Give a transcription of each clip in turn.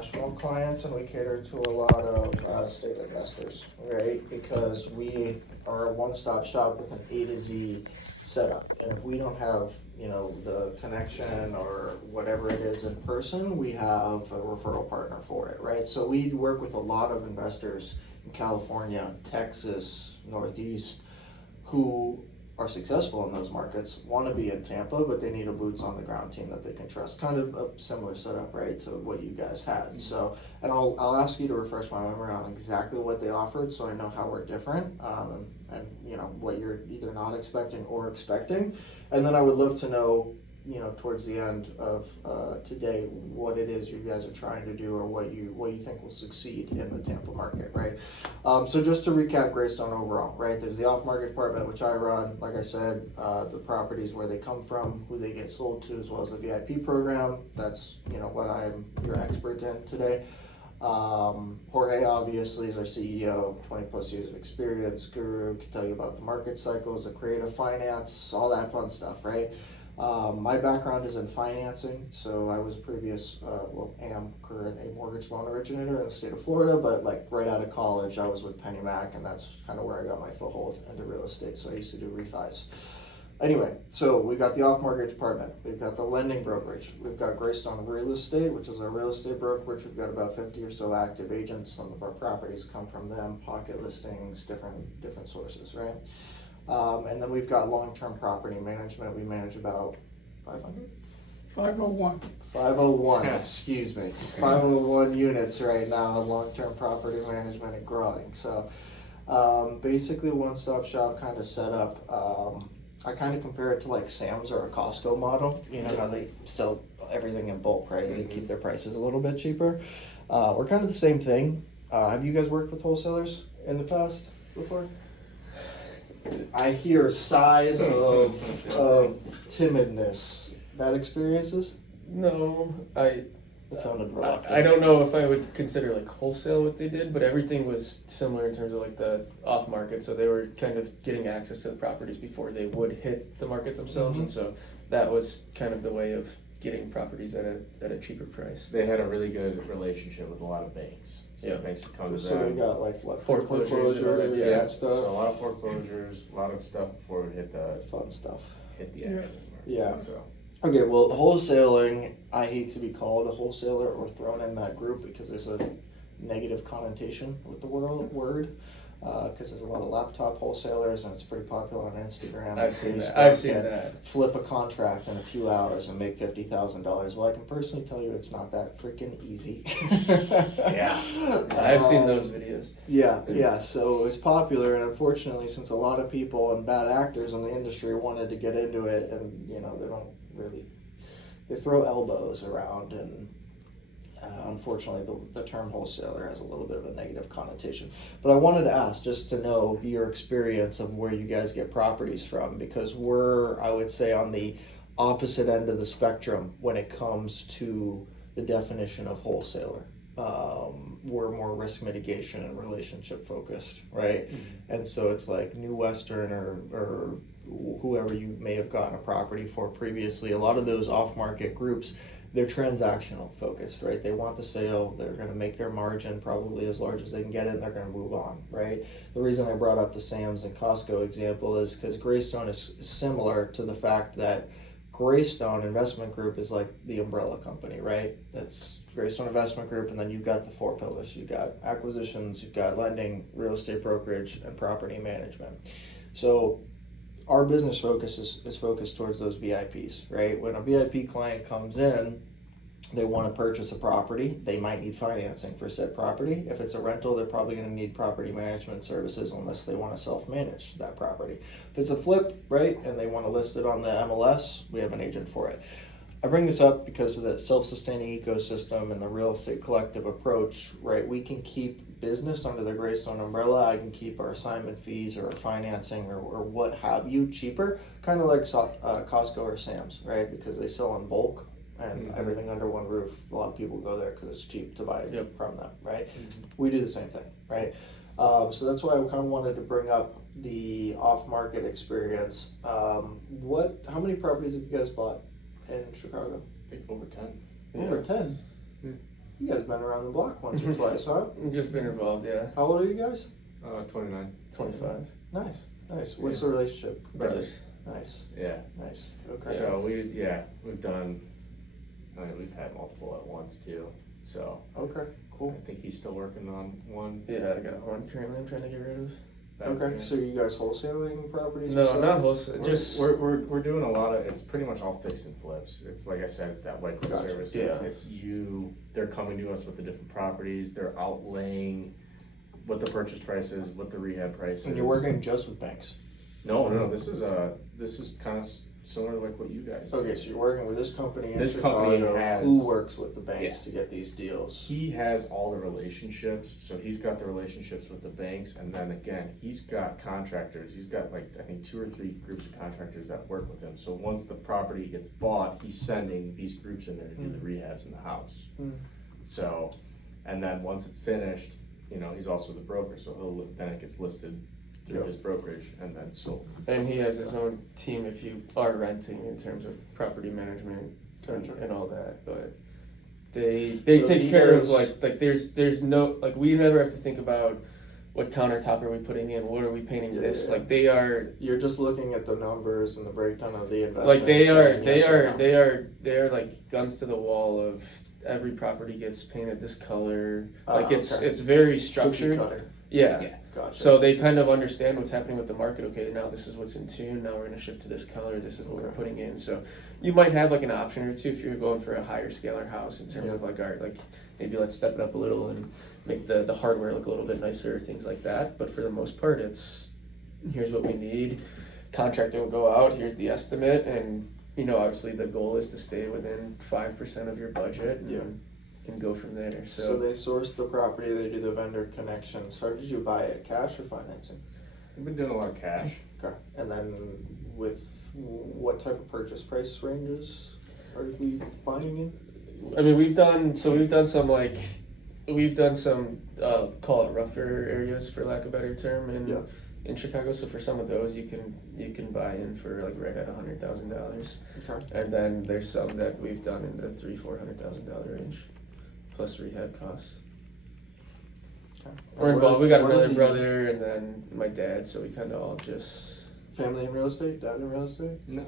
national clients and we cater to a lot of out-of-state investors, right? Because we are a one-stop shop with an A to Z setup. And if we don't have, the connection or whatever it is in person, we have a referral partner for it, right? So we work with a lot of investors in California, Texas, Northeast, who are successful in those markets, want to be in Tampa, but they need a boots on the ground team that they can trust. Kind of a similar setup, right, to what you guys had. So, and I'll ask you to refresh my memory on exactly what they offered, so I know how we're different, and what you're either not expecting or expecting. And then I would love to know, towards the end of today, what it is you guys are trying to do or what you think will succeed in the Tampa market, right? So just to recap Graystone overall, right? There's the off-market department, which I run, like I said, the properties, where they come from, who they get sold to, as well as the VIP program. That's, what I'm your expert in today. Jorge obviously is our CEO, 20 plus years of experience, guru, can tell you about the market cycles, the creative finance, all that fun stuff, right? My background is in financing, so I was a previous, am current a mortgage loan originator in the state of Florida, but like right out of college, I was with Penny Mac, and that's kind of where I got my foothold into real estate. So I used to do refis. Anyway, so we've got the off-market department, we've got the lending brokerage, we've got Graystone Real Estate, which is our real estate brokerage. We've got about 50 or so active agents. Some of our properties come from them, pocket listings, different sources, right? And then we've got long-term property management. We manage about 500? 501. 501, excuse me. 501 units right now in long-term property management and growing. So basically one-stop shop kind of setup. I kind of compare it to like Sam's or a Costco model. You know how they sell everything in bulk, right? They keep their prices a little bit cheaper. We're kind of the same thing. Have you guys worked with wholesalers in the past before? I hear sighs of timidness. Bad experiences? No, It sounded reluctant. I don't know if I would consider like wholesale what they did, but everything was similar in terms of like the off market. So they were kind of getting access to the properties before they would hit the market themselves, and so that was kind of the way of getting properties at a cheaper price. They had a really good relationship with a lot of banks. So Yeah. banks would come to So them. they got like what, Foreclosures and all that, foreclosures yeah. and So a stuff. lot of foreclosures, a lot of stuff before it hit the Fun stuff. actual Yes. market. Yeah. So Okay, well, wholesaling, I hate to be called a wholesaler or thrown in that group because there's a negative connotation with the word. Because there's a lot of laptop wholesalers and it's pretty popular on Instagram. I've seen Facebook, that. I've seen and that. Flip a contract in a few hours and make $50,000. Well, I can personally tell you it's not that freaking easy. Yeah. I've seen those videos. Yeah. So it's popular, and unfortunately, since a lot of people and bad actors in the industry wanted to get into it, and they don't really, they throw elbows around, and unfortunately, the term wholesaler has a little bit of a negative connotation. But I wanted to ask, just to know your experience of where you guys get properties from, because we're, I would say, on the opposite end of the spectrum when it comes to the definition of wholesaler. We're more risk mitigation and relationship focused, right? And so it's like New Western or whoever you may have gotten a property for previously. A lot of those off-market groups, they're transactional focused, right? They want the sale, they're going to make their margin probably as large as they can get it, and they're going to move on, right? The reason I brought up the Sam's and Costco example is because Graystone is similar to the fact that Graystone Investment Group is like the umbrella company, right? That's Graystone Investment Group, and then you've got the four pillars. You've got acquisitions, you've got lending, real estate brokerage, and property management. So our business focus is focused towards those VIPs, right? When a VIP client comes in, they want to purchase a property. They might need financing for said property. If it's a rental, they're probably going to need property management services unless they want to self-manage that property. If it's a flip, right, and they want to list it on the MLS, we have an agent for it. I bring this up because of the self-sustaining ecosystem and the real estate collective approach, right? We can keep business under the Graystone umbrella. I can keep our assignment fees or our financing or what have you cheaper, kind of like Costco or Sam's, right? Because they sell in bulk and everything under one roof. A lot of people go there because it's cheap to buy from them, right? We do the same thing, right? So that's why I kind of wanted to bring up the off-market experience. How many properties have you guys bought in Chicago? I think over 10. Over 10. You guys been around the block once or twice, huh? We've just been involved, yeah. How old are you guys? 29. 25 Nice. What's the relationship? brothers. Nice. Yeah. Okay. So we've done. I mean, we've had multiple at once too. So Okay. Cool. I think he's still working on one. Yeah, I got one currently I'm trying to get rid of. back Okay. there. So you guys wholesaling properties? No, yourself? not wholesale. We're, Just we're doing a lot of, it's pretty much all fix and flips. It's like I said, it's that white glove Gotcha. service. Yeah. It's they're coming to us with the different properties, they're outlaying what the purchase price is, what the rehab price is. And you're working just with banks. No, this is kind of similar to like what you guys do. Okay, so you're working with this company in This Chicago company has- who works with the banks Yeah. to get these deals. He has all the relationships, so he's got the relationships with the banks, and then again, he's got contractors, he's got like, I think 2 or 3 groups of contractors that work with him, so once the property gets bought, he's sending these groups in there to do the rehabs in the house. Mm. So, and then once it's finished, he's also the broker, so then it gets listed through Yep. his brokerage and then sold. and he has his own team if you are renting in terms of property management Gotcha. and all that, but they So take you care of guys- like there's no like we never have to think about what countertop are we putting in, what are we painting this, Yeah. like they are You're just looking at the numbers and the breakdown of the investment. like they saying yes or no. they are like guns to the wall of every property gets painted this color, like okay. it's very Cookie structured. cutter. Yeah. Yeah. Gotcha. So they kind of understand what's happening with the market. Okay, now this is what's in tune. Now we're gonna shift to this color. This is what we're Okay. putting in. So you might have like an option or two if you're going for a higher scalar house in terms Yeah. of like art, like maybe let's step it up a little and make the hardware look a little bit nicer, things like that. But for the most part, it's here's what we need. Contractor will go out. Here's the estimate, and obviously the goal is to stay within 5% of your budget. Yeah. And go from there. So they source the property, they do the vendor connections. How did you buy it? Cash or financing? We've been doing a lot of cash. Okay. And then with what type of purchase price ranges are we buying in? I mean, we've done some call it rougher areas for lack of a better term Yeah. in Chicago. So for some of those, you can buy in for like right at $100,000, Okay. and then there's some that we've done in the $300,000-$400,000 range, plus rehab costs. Okay. We're And involved. We got what are another the brother, and then my dad. So we kind of all just family in real estate, dad in real estate? No.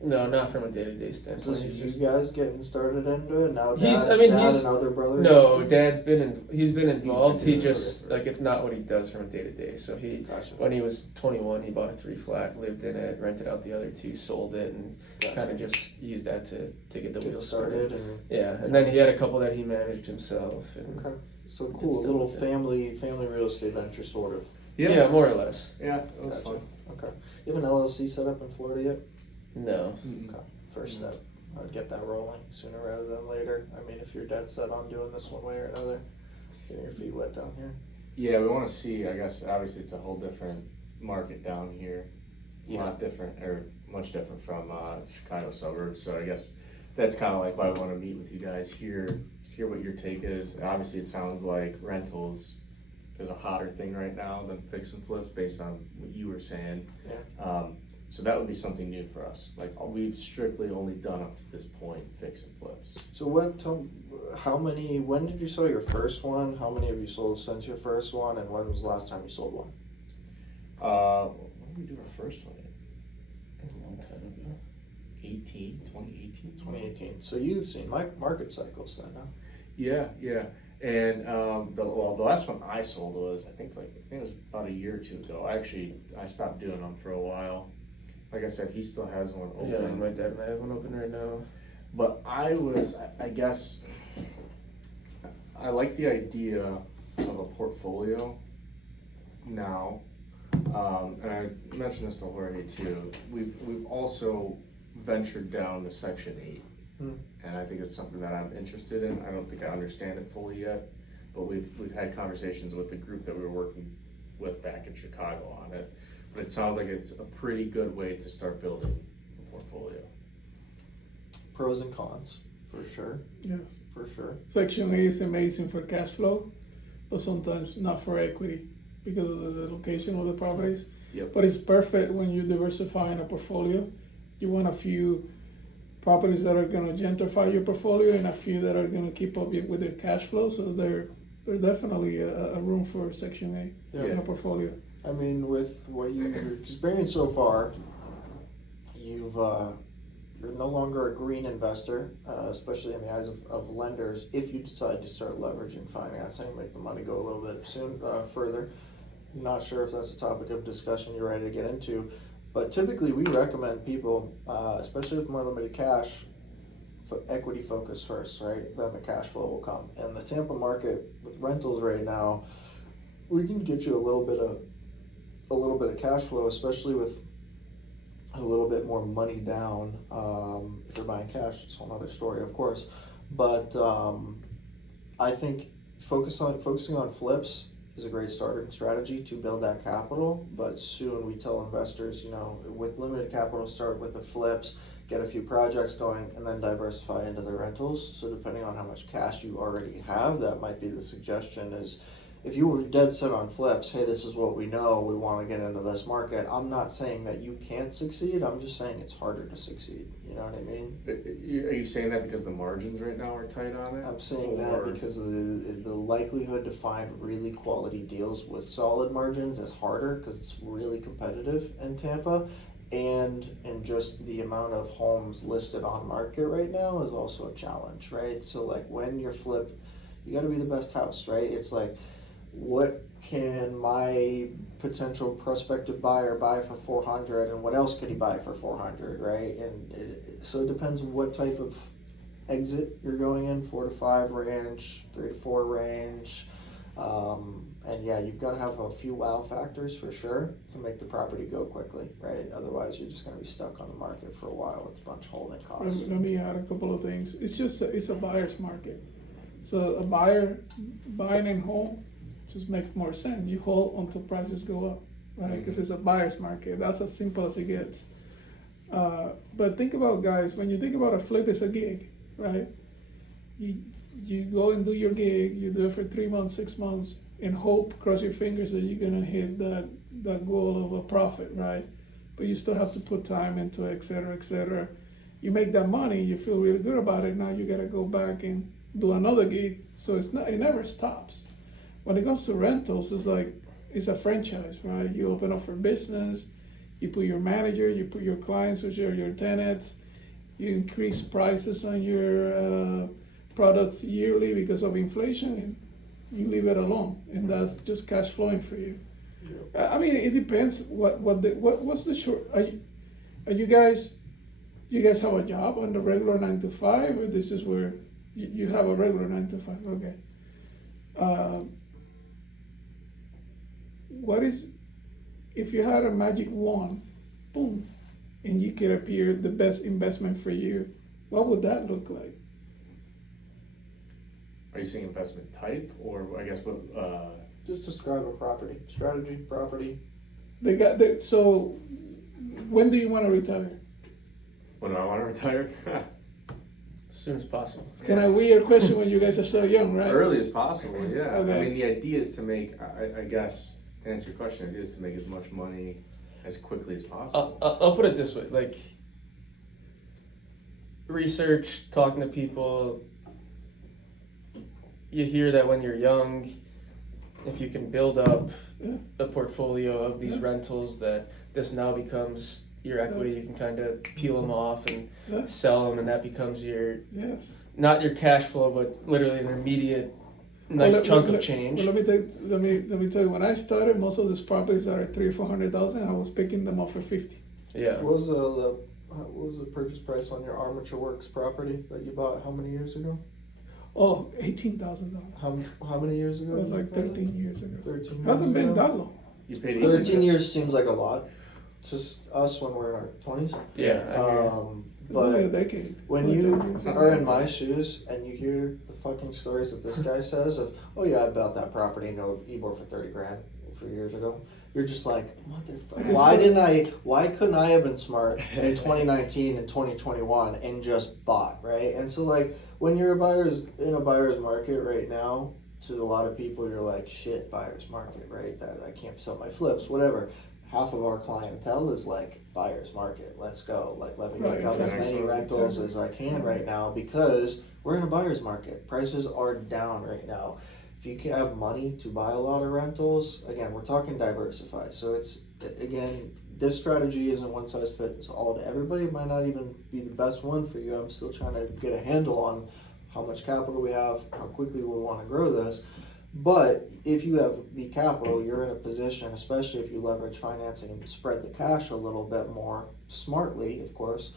no, not from a day-to-day Is standpoint. this He's you just guys getting started into it now? He's- Dad, I mean, dad he's- and other brothers. no, Dad's he's been involved. doing He it. just like it's not what he does from a day-to-day. So Gotcha. when he was 21, he bought a 3-flat, lived in it, rented out the other 2, sold it, and kind of just used that to get the Get wheels started started. and Yeah, and then he had a couple that he managed himself. And okay. So Get cool, a started little with it. family real estate venture sort of. yeah. More or less. Yeah, it was Gotcha. fun. Okay. You have an LLC set up in Florida yet? No. Okay. First step. I'd get that rolling sooner rather than later. I mean, if you're dead set on doing this one way or another, getting your feet wet down here. Yeah, we want to see. I guess obviously it's a whole different market down here. Yeah. Lot different, or much different from Chicago suburbs. So I guess that's kind of like why we want to meet with you guys, hear what your take is. Obviously, it sounds like rentals is a hotter thing right now than fix and flips, based on what you were saying. Yeah. So that would be something new for us. Like we've strictly only done up to this point fix and flips. So when did you sell your first one? How many have you sold since your first one? And when was the last time you sold one? When did we do our first one? A long time ago. 2018. 2018. So you've seen market cycles then, huh? Yeah. And the last one I sold was I think it was about a year or 2 ago. I stopped doing them for a while. Like I said, he still has one open. Yeah, my dad and I have one open right now. But I guess I like the idea of a portfolio now. And I mentioned this to Jorge too. We've also ventured down to Section 8. And I think it's something that I'm interested in. I don't think I understand it fully yet, but we've had conversations with the group that we were working with back in Chicago on it. But it sounds like it's a pretty good way to start building a portfolio. Pros and cons, for sure. Yeah. For sure. Section 8 is amazing for cash flow, but sometimes not for equity because of the location of the properties. Yep. But it's perfect when you're diversifying a portfolio. You want a few properties that are gonna gentrify your portfolio and a few that are gonna keep up with their cash flow, so they're definitely a room for Section A in a portfolio. I mean, with what you've experienced so far, you're no longer a green investor, especially in the eyes of lenders. If you decide to start leveraging financing, make the money go a little bit further. I'm not sure if that's a topic of discussion you're ready to get into, but typically we recommend people, especially with more limited cash, equity focus first, right? Then the cash flow will come. And the Tampa market with rentals right now, we can get you a little bit of cash flow, especially with a little bit more money down. If you're buying cash, it's a whole other story, of course. But I think focusing on flips is a great starting strategy to build that capital. But soon we tell investors, with limited capital, start with the flips, get a few projects going, and then diversify into the rentals. So depending on how much cash you already have, that might be the suggestion is, if you were dead set on flips, hey, this is what we know, we want to get into this market. I'm not saying that you can't succeed, I'm just saying it's harder to succeed. You know what I mean? Are you saying that because the margins right now are tight on it? I'm saying that because of the likelihood to find really quality deals with solid margins is harder because it's really competitive in Tampa. And just the amount of homes listed on market right now is also a challenge, right? So like when you're flip, you got to be the best house, right? It's like, what can my potential prospective buyer buy for 400, and what else could he buy for 400, right? And so it depends what type of exit you're going in, 4 to 5 range, 3 to 4 range. And yeah, you've got to have a few wow factors for sure to make the property go quickly, right? Otherwise, you're just going to be stuck on the market for a while with a bunch of holding costs. Let me add a couple of things. It's a buyer's market. So a buyer buying a home just makes more sense. You hold until prices go up, right? Because it's a buyer's market. That's as simple as it gets. But think about, guys, when you think about a flip, it's a gig, right? You go and do your gig, you do it for 3 months, 6 months, and hope, cross your fingers that you're gonna hit that goal of a profit, right? But you still have to put time into it, et cetera, et cetera. You make that money, you feel really good about it. Now you gotta go back and do another gig. So it never stops. When it comes to rentals, it's a franchise, right? You open up for business, you put your manager, you put your clients, which are your tenants, you increase prices on your products yearly because of inflation, and you leave it alone, and that's just cash flowing for you. Yeah. I mean, it depends what's the short. Are you guys have a job on the regular 9 to 5, or this is where you have a regular 9 to 5? Okay. What is, if you had a magic wand, boom, and you could appear the best investment for you, what would that look like? Are you saying investment type, or I guess what? Just describe a property strategy. Property. So, when do you want to retire? When do I want to retire? As soon as possible. It's kind of a weird question when you guys are so young, right? Early as possible, yeah. Okay. I mean, the idea is to make, I guess, to answer your question, the idea is to make as much money as quickly as possible. I'll put it this way, like, research, talking to people, you hear that when you're young, if you can build up a portfolio of these rentals, that this now becomes your equity. You can kind of peel them off and sell them, and that becomes your, not your cash flow, but literally an immediate nice chunk of change. Well, let me tell you, when I started, most of these properties that are 300,000 or 400,000, I was picking them up for 50. Yeah. What was the purchase price on your Armature Works property that you bought? How many years ago? Oh, $18,000. How many years ago? It was like 13 years ago. 13 years It hasn't been that long. You paid 13 years seems like a lot. It's just us when we're in our 20s. Yeah. But a decade. When you are in my shoes and you hear the fucking stories that this guy says of, oh yeah, I bought that property in Ybor for 30 grand a few years ago. You're just like, motherfucker, why couldn't I have been smart in 2019 and 2021 and just bought, right? And so like, when you're in a buyer's market right now, to a lot of people, you're like, shit, buyer's market, right? That I can't sell my flips, whatever. half of our clientele is like buyer's market. Let's go. Like, let me Right, pick up as exactly. many rentals Exactly. as I can right now because we're in a buyer's market. Prices are down right now. If you can have money to buy a lot of rentals, again, we're talking diversify. So it's, again, this strategy isn't one size fits all to everybody. It might not even be the best one for you. I'm still trying to get a handle on how much capital we have, how quickly we want to grow this. But if you have the capital, you're in a position, especially if you leverage financing and spread the cash a little bit more smartly, of course,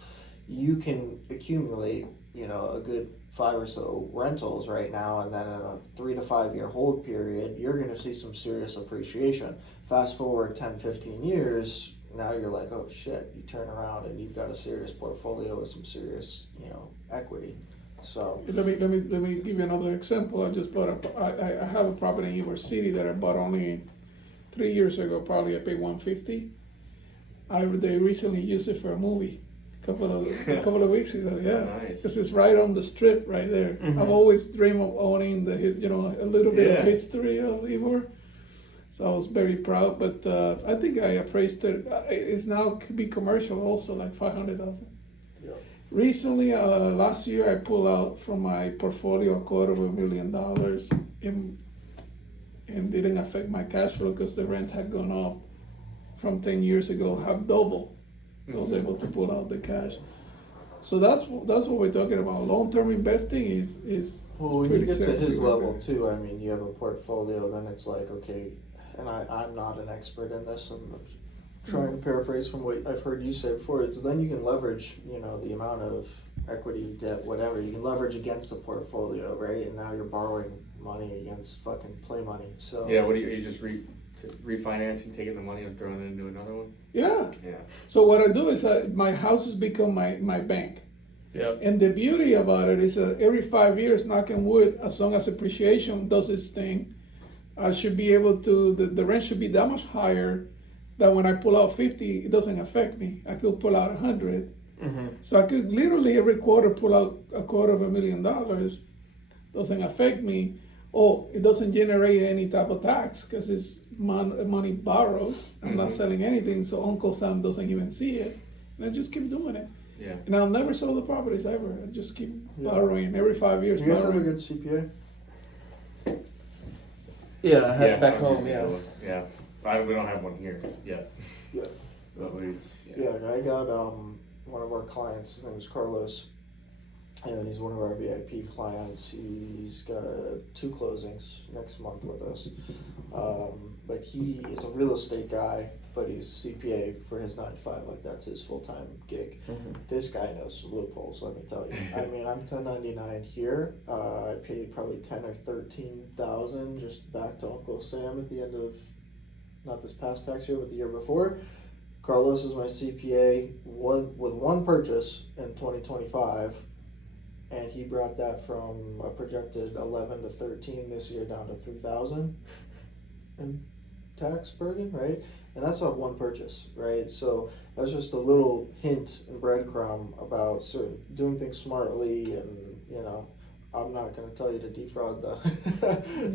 you can accumulate, a good 5 or so rentals right now, and then in a 3 to 5 year hold period, you're going to see some serious appreciation. Fast forward 10, 15 years, now you're like, oh shit, you turn around and you've got a serious portfolio with some serious, equity. So Let me give you another example. I just bought I have a property in Ybor City that I bought only 3 years ago. Probably I paid $150. They recently used it for a movie, a couple of weeks ago. Yeah, Nice. because it's right on the strip right there. Mhm. I've always dreamed of owning a little bit of Yeah. history of Ybor. So I was very proud. But I think I appraised it. It's now could be commercial also, like $500,000. yeah. Recently, last year, I pulled out from my portfolio $250,000 and didn't affect my cash flow because the rents had gone up from 10 years ago, have double. I was able to pull out the cash. So that's what we're talking about. Long-term investing is Well, when you pretty get to sexy his right level there. too, I mean, you have a portfolio, then it's like, okay, and I'm not an expert in this, I'm trying to paraphrase from what I've heard you say before, it's then you can leverage, the amount of equity, debt, whatever, you can leverage against the portfolio, right? And now you're borrowing money against fucking play money, so. Yeah, are you just refinancing, taking the money and throwing it into another one? Yeah. Yeah. So what I do is my house has become my bank. Yep. And the beauty about it is every 5 years, knock on wood, as long as appreciation does its thing, I should be able to, the rent should be that much higher that when I pull out 50, it doesn't affect me. I could pull out 100. Mm-hmm. So I could literally every quarter pull out $250,000, doesn't affect me. Oh, it doesn't generate any type of tax because it's money borrowed. I'm not Mhm. selling anything, so Uncle Sam doesn't even see it. And I just keep doing it. Yeah. And I'll never sell the properties ever. I just keep Yeah. borrowing every 5 years. You guys have a borrowing. good CPA? Yeah, I had back I was home. using Yeah. the- Yeah. We don't have one here yet. Yeah. But we, Yeah, I got one of our clients, his name is Carlos, and he's one of our VIP clients. He's got 2 closings next month with us. But he is a real estate guy, but he's CPA for his 9 to 5, like that's his full-time gig. Mhm. This guy knows some loopholes, let me tell you. I mean, I'm 1099 here. I paid probably 10 or 13,000 just back to Uncle Sam at the end of, not this past tax year, but the year before. Carlos is my CPA with one purchase in 2025, and he brought that from a projected 11 to 13 this year down to 3,000 in tax burden, right? And that's off one purchase, right? So that's just a little hint and breadcrumb about doing things smartly, and I'm not going to tell you to defraud the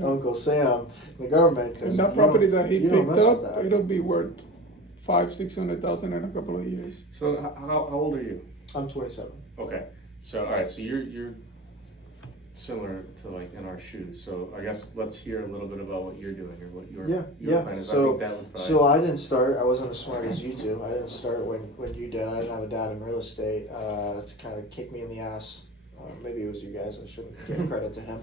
Uncle Sam, the government, because And that property that he you don't picked mess up, with that. it'll be worth $500,000-$600,000 in a couple of years. So how old are you? I'm 27. Okay. So all right. So you're similar to like in our shoes. So I guess let's hear a little bit about what you're doing or what your Yeah. plan is. I So think that would probably, So I didn't start. I wasn't as smart as you two. I didn't start when you did. I didn't have a dad in real estate to kind of kick me in the ass. Maybe it was you guys. I shouldn't give credit to him.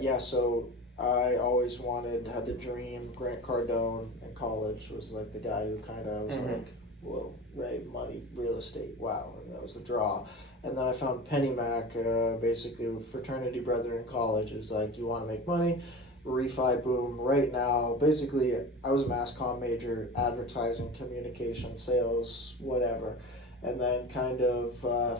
Yeah. So I always had the dream. Grant Cardone in college was like the guy who kind of was Mhm. like, whoa, right, money, real estate, wow, and that was the draw. And then I found Penny Mac, basically with fraternity brother in college, is like, you want to make money, refi boom right now. Basically, I was a mass comm major, advertising, communication, sales, whatever. And then kind of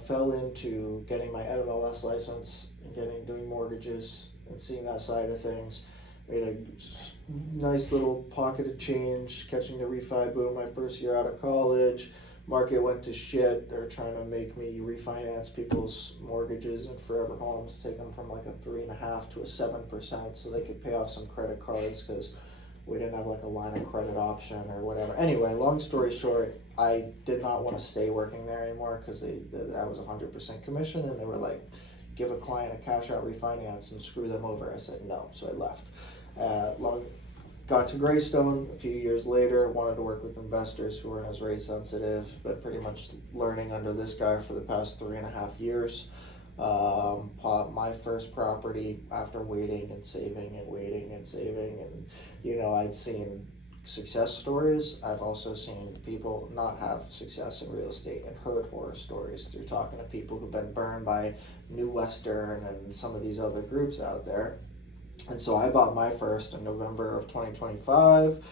fell into getting my NMLS license and doing mortgages and seeing that side of things. Made a nice little pocket of change, catching the refi boom my first year out of college. Market went to shit. They're trying to make me refinance people's mortgages and forever homes, take them from like a 3.5% to a 7%, so they could pay off some credit cards because We didn't have like a line of credit option or whatever. Anyway, long story short, I did not want to stay working there anymore because I was 100% commission, and they were like, give a client a cash out refinance and screw them over. I said no, so I left. Got to Graystone a few years later, wanted to work with investors who weren't as rate sensitive, but pretty much learning under this guy for the past 3.5 years. Bought my first property after waiting and saving and waiting and saving, and you know, I'd seen success stories. I've also seen people not have success in real estate and heard horror stories through talking to people who've been burned by New Western and some of these other groups out there. And so I bought my first in November of 2025,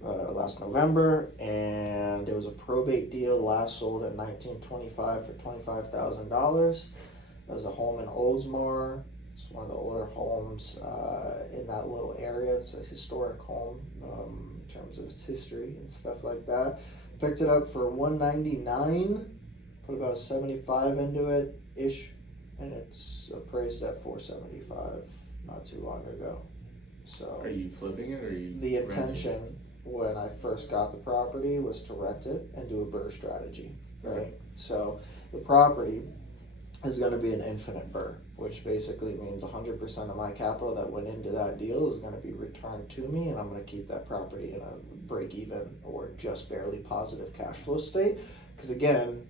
last November, and it was a probate deal. Last sold in 1925 for $25,000. It was a home in Oldsmar. It's one of the older homes in that little area. It's a historic home in terms of its history and stuff like that. Picked it up for $199, put about 75 into it ish, and it's appraised at $475 not too long ago. So Are you flipping it or are you the renting? intention when I first got the property was to rent it and do a BRRRR strategy, right? Okay. So the property is going to be an infinite BRRRR, which basically means 100% of my capital that went into that deal is going to be returned to me, and I'm going to keep that property in a break even or just barely positive cash flow state. Because again,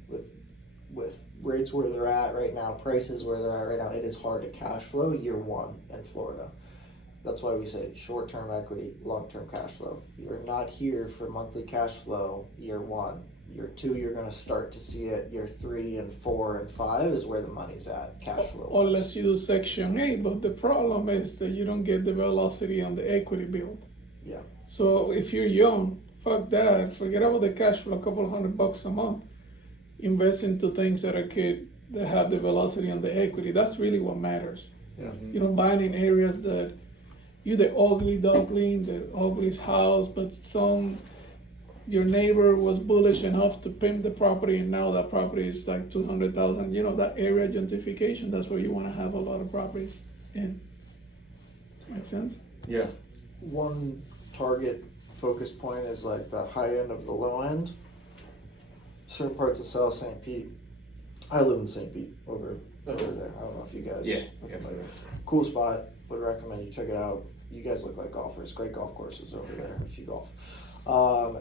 with rates where they're at right now, prices where they're at right now, it is hard to cash flow year one in Florida. That's why we say short-term equity, long-term cash flow. You're not here for monthly cash flow year one. Year two, you're going to start to see it. Year 3 and 4 and 5 is where the money's at, cash flow. Unless you do Section 8, but the problem is that you don't get the velocity on the equity build. Yeah. So if you're young, fuck that. Forget about the cash flow, a couple of $100 a month. Invest into things that have the velocity on the equity. That's really what matters. Yeah. You don't buy in areas that you're the ugly duckling, the ugliest house, but your neighbor was bullish enough to pimp the property, and now that property is like $200,000. You know, that area gentrification, that's where you want to have a lot of properties in. Make sense? Yeah. One target focus point is like the high end of the low end. Certain parts of South St. Pete. I live in St. Pete over there. I don't know if you guys are familiar. Cool spot. Would recommend you check it out. You guys look like golfers. Great golf courses over there if you golf.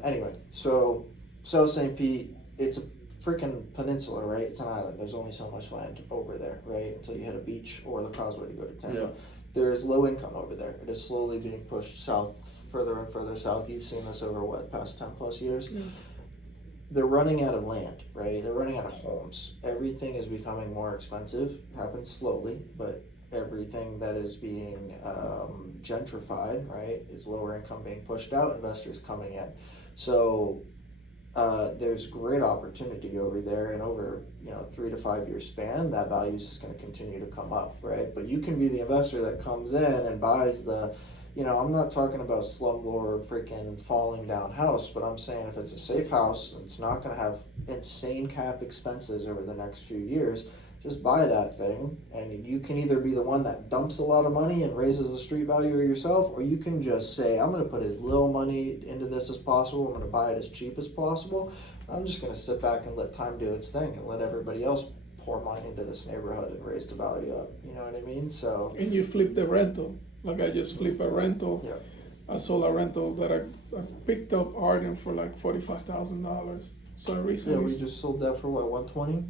Anyway, so South St. Pete, it's a freaking peninsula, right? It's an island. There's only so much land over there, right? Until you hit a beach or the causeway to go to Tampa. Yeah. There is low income over there. It is slowly being pushed south, further and further south. You've seen this over past 10 plus years? Yes. They're running out of land, right? They're running out of homes. Everything is becoming more expensive. It happens slowly, but everything that is being gentrified, right, is lower income being pushed out, investors coming in. So there's great opportunity over there, and over 3 to 5 year span, that value is just going to continue to come up, right? But you can be the investor that comes in and buys the, I'm not talking about slumlord freaking falling down house, but I'm saying if it's a safe house, it's not going to have insane cap expenses over the next few years. Just buy that thing, and you can either be the one that dumps a lot of money and raises the street value yourself, or you can just say, I'm going to put as little money into this as possible. I'm going to buy it as cheap as possible. I'm just going to sit back and let time do its thing and let everybody else pour money into this neighborhood and raise the value up. You know what I mean? So. And you flip the rental. Like I just flipped a rental. Yeah. I sold a rental that I picked up Arden for like $45,000. So I recently. Yeah, we just sold that for what, 120?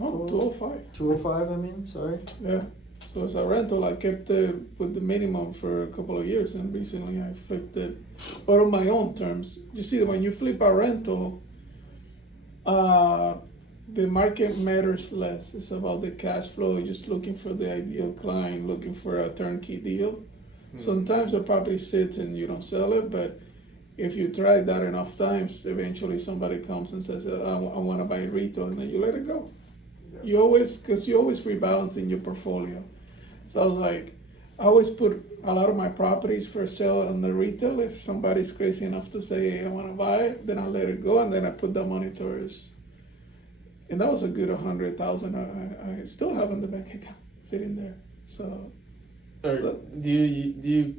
No, 205. 205, I mean, sorry. Yeah. So it's a rental. I kept it with the minimum for a couple of years, and recently I flipped it, but on my own terms. You see, when you flip a rental, the market matters less. It's about the cash flow. You're just looking for the ideal client, looking for a turnkey deal. Mm-hmm. Sometimes the property sits and you don't sell it, but if you try that enough times, eventually somebody comes and says, I want to buy retail, and then you let it go. Yeah. You always rebalance in your portfolio. So I was like, I always put a lot of my properties for sale on the retail. If somebody's crazy enough to say, hey, I want to buy it, then I let it go, and then I put the money towards. And that was a good 100,000. I still have in the bank account sitting there. So do you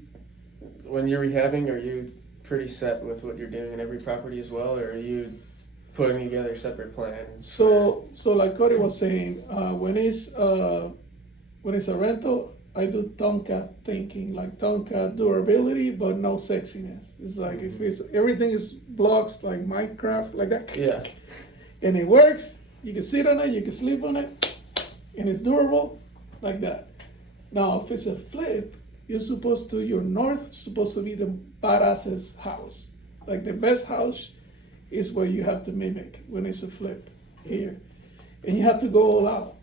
when you're rehabbing, are you pretty set with what you're doing in every property as well, or are you putting together separate plans? So like Cody was saying, when it's a rental, I do Tonka thinking, like Tonka durability, but no sexiness. It's like if it's everything is blocks like Minecraft, like that. Yeah. And it works. You can sit on it, you can sleep on it, and it's durable, like that. Now, if it's a flip, your north is supposed to be the badassest house. Like the best house is what you have to mimic when it's a flip here. And you have to go all out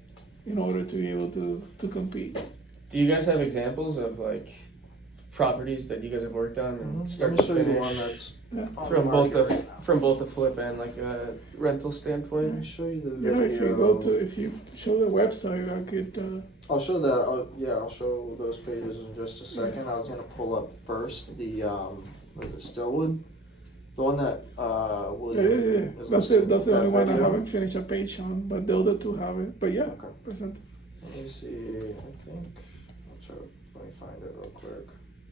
in order to be able to compete. Do you guys have examples of like properties that you guys have worked on and start to Let me show you finish one that's on from the both market the right now. from both the flip and like a rental Let standpoint? me show you the You know, video. if you show the website, I could, I'll show that. I'll show those pages in just a second. I was gonna pull up first the what is it, Stillwood, the one that William. is That's it. That's the that only one I video. haven't finished a page on, but the other two have it. But yeah, Okay. present. Let me see. I think I'll try. Let me find it real quick.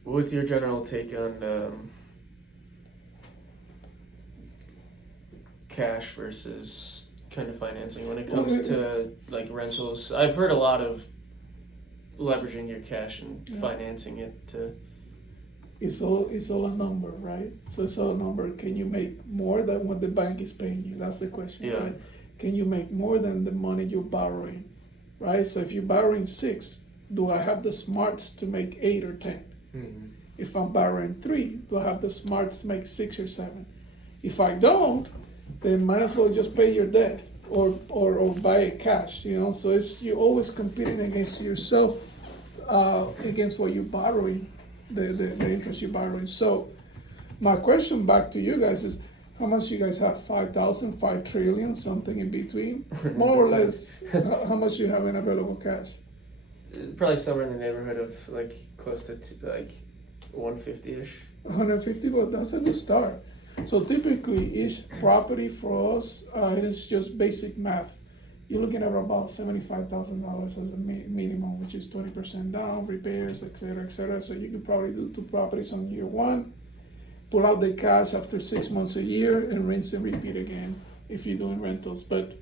What's your general take on cash versus kind of financing when it comes to like rentals? I've heard a lot of leveraging your cash and Yeah. financing it to. It's all a number, right? So it's all a number. Can you make more than what the bank is paying you? That's the question, Yeah. right? Can you make more than the money you're borrowing, right? So if you're borrowing 6, do I have the smarts to make 8 or 10? Mhm. If I'm borrowing 3, do I have the smarts to make 6 or 7? If I don't, then might as well just pay your debt or buy it cash, you know? So you're always competing against yourself, against what you're borrowing, the interest you're borrowing. So my question back to you guys is, how much you guys have? 5,000, 5 trillion, something in between? More or less, how much you have in available cash? Probably somewhere in the neighborhood of like close to like 150-ish. 150, but that's a good start. So typically, each property for us, it is just basic math. You're looking at about $75,000 as a minimum, which is 20% down, repairs, et cetera, So you could probably do 2 properties on year 1, pull out the cash after 6 months a year, and rinse and repeat again if you're doing rentals. But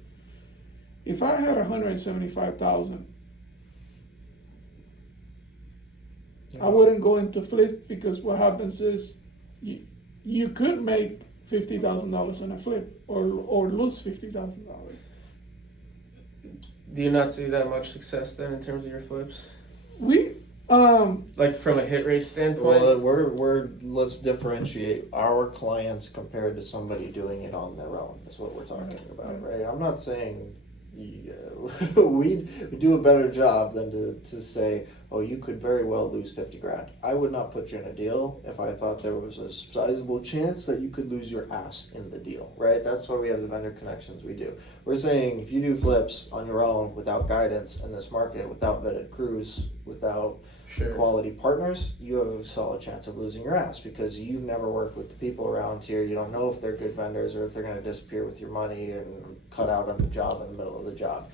if I had 175,000, I wouldn't go into flip, because what happens is you could make $50,000 on a flip or lose $50,000. Do you not see that much success then in terms of your flips? We Like from a hit rate standpoint? Well, let's differentiate our clients compared to somebody doing it on their own. Is what we're talking about, right? I'm not saying we do a better job than to say, oh, you could very well lose 50 grand. I would not put you in a deal if I thought there was a sizable chance that you could lose your ass in the deal, right? That's why we have the vendor connections we do. We're saying if you do flips on your own without guidance in this market, without vetted crews, without Sure. quality partners, you have a solid chance of losing your ass, because you've never worked with the people around here. You don't know if they're good vendors or if they're going to disappear with your money and cut out on the job in the middle of the job.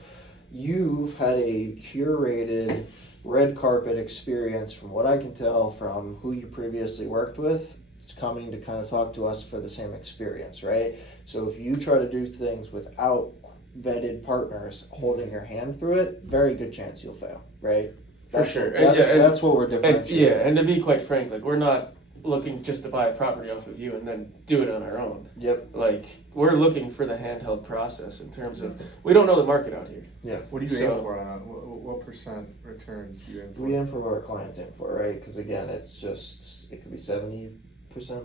You've had a curated red carpet experience, from what I can tell from who you previously worked with, coming to kind of talk to us for the same experience, right? So if you try to do things without vetted partners holding your hand through it, very good chance you'll fail, right? For sure. That's what we're And, differentiating. and to be quite frank, like we're not looking just to buy a property off of you and then do it on our own. Yep. Like we're looking for the handheld process in terms of we don't know the market out here. Yeah. What do you So- aim for on that? What percent return do you aim for? We aim for what our clients aim for, right? Because again, it's just, it could be 70%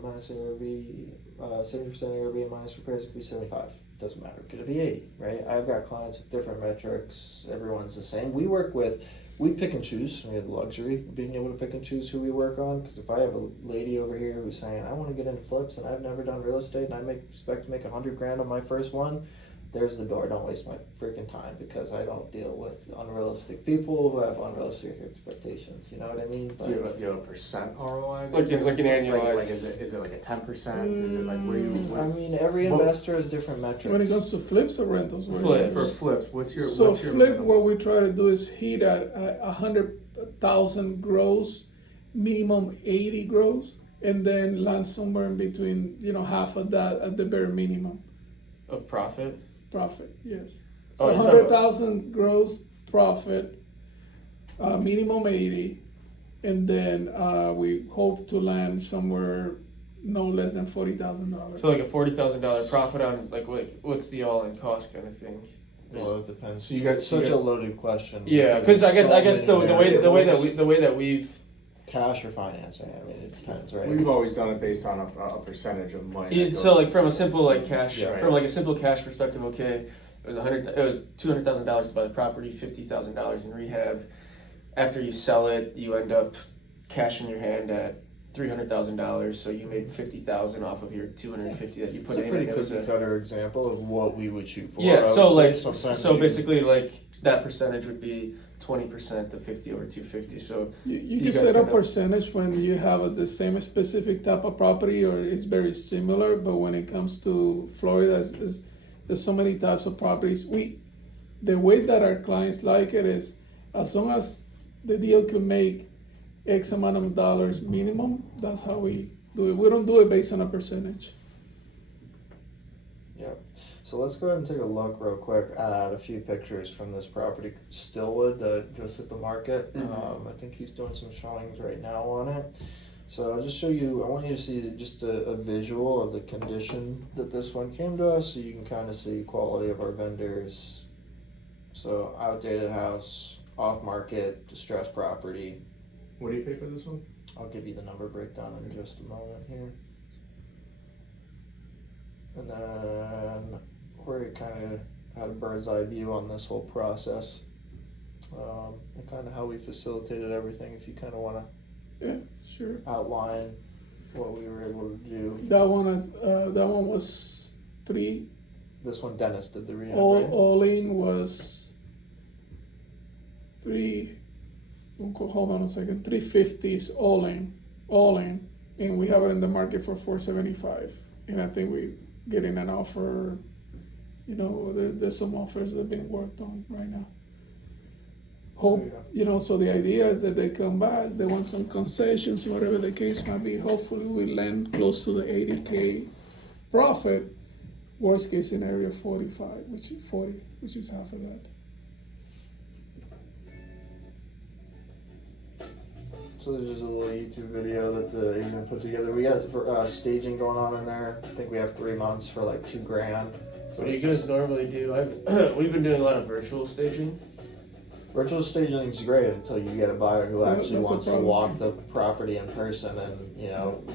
minus ARV, 70% ARV minus repairs. It could be 75. Doesn't matter. Could it be 80? Right? I've got clients with different metrics. Everyone's the same. We pick and choose. We have the luxury of being able to pick and choose who we work on. Because if I have a lady over here who's saying, I want to get into flips and I've never done real estate and expect to make 100 grand on my first one, there's the door. Don't waste my freaking time, because I don't deal with unrealistic people who have unrealistic expectations. You know what I mean? Do you have a percent ROI? Like an annualized. Like is it like a 10%? Is it like where you? I mean, every Well, investor has different metrics. When it comes to flips or rentals, For flips, what's your flip, minimum? what we try to do is hit at 100,000 gross minimum 80 gross, and then land somewhere in between, half of that at the bare minimum Of profit. profit, yes. Oh, So you're talking 100,000 gross profit, minimum 80, and then we hope to land somewhere no less than $40,000. So like a $40,000 profit on like what's the all-in cost kind of thing? Well, it depends. So you got- It's such you a got- loaded question. Yeah, because I guess so the many way variables. that we've Cash or financing. I mean, it depends, right? We've always done it based on a percentage of money. that so goes- like from a simple like cash Yeah. from like a simple cash perspective, okay, it was $200,000 to buy the property, $50,000 in rehab. After you sell it, you end up cash in your hand at $300,000. So you made $50,000 off of your $250 that you put It's a in. pretty and it was cookie cutter example of what we would shoot for. I Yeah, would so say like sometimes so you- basically like that percentage would be 20% of 50 over 250. So You Do can you guys set a kinda- percentage when you have the same specific type of property or it's very similar, but when it comes to Florida, there's so many types of properties. The way that our clients like it is, as long as the deal can make X amount of dollars minimum, that's how we do it. We don't do it based on a percentage. Yeah. So let's go ahead and take a look real quick at a few pictures from this property, Stillwood, that just hit the market. Mhm. I think he's doing some showings right now on it. So I'll just show you, I want you to see just a visual of the condition that this one came to us, so you can kind of see quality of our vendors. So outdated house, off market, distressed property. What do you pay for this one? I'll give you the number breakdown in just a moment here. And then we're kind of had a bird's eye view on this whole process. And kind of how we facilitated everything, if you kind of want Yeah, sure. to outline what we were able to do. That one was three. This one, Dennis did the rehab, All right? all in was three. Hold on a second. 350s all in, and we have it in the market for 475. And I think we getting an offer. There's some offers that are being worked on right now. Hope so the idea is that they come back. They want some concessions, whatever the case might be. Hopefully, we land close to the 80K profit. Worst case scenario, 45, which is 40, which is half of that. So there's just a little YouTube video that the agent put together. We got staging going on in there. I think we have 3 months for like $2,000. what do you guys normally do? We've been doing a lot of virtual staging. Virtual staging is great until you get a buyer who Yeah, actually that's the wants to problem. walk the property in person, and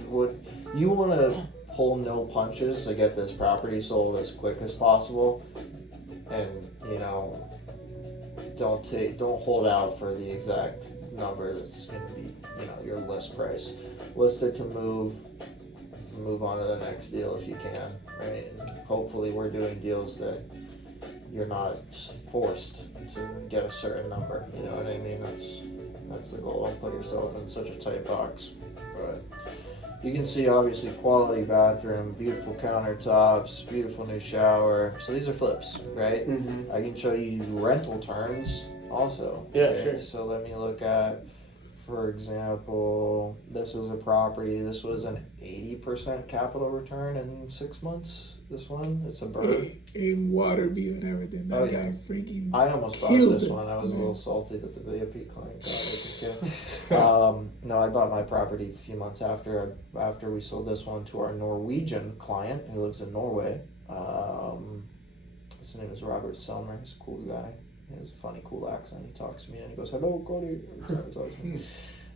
what you want to pull no punches to get this property sold as quick as possible, and don't hold out for the exact number that's going to be your list price. List it to move on to the next deal if you can, right? And hopefully we're doing deals that you're not forced to get a certain number, you know what I mean? That's the goal. Don't put yourself in such a tight box. But you can see obviously quality bathroom, beautiful countertops, beautiful new shower. So these are flips, right? Mm-hmm. I can show you rental terms also. Yeah, right? sure. So let me look at, for example, this was a property, this was an 80% capital return in 6 months. This one, it's a bird. In water view and everything. That Oh, guy yeah. freaking. I almost bought Killed this it, one. I was a man. little salty that the VIP client got it. No, I bought my property a few months after we sold this one to our Norwegian client who lives in Norway. His name is Robert Selmer. He's a cool guy. He has a funny, cool accent. He talks to me and he goes, "Hello, Cody." Every time he talks to me.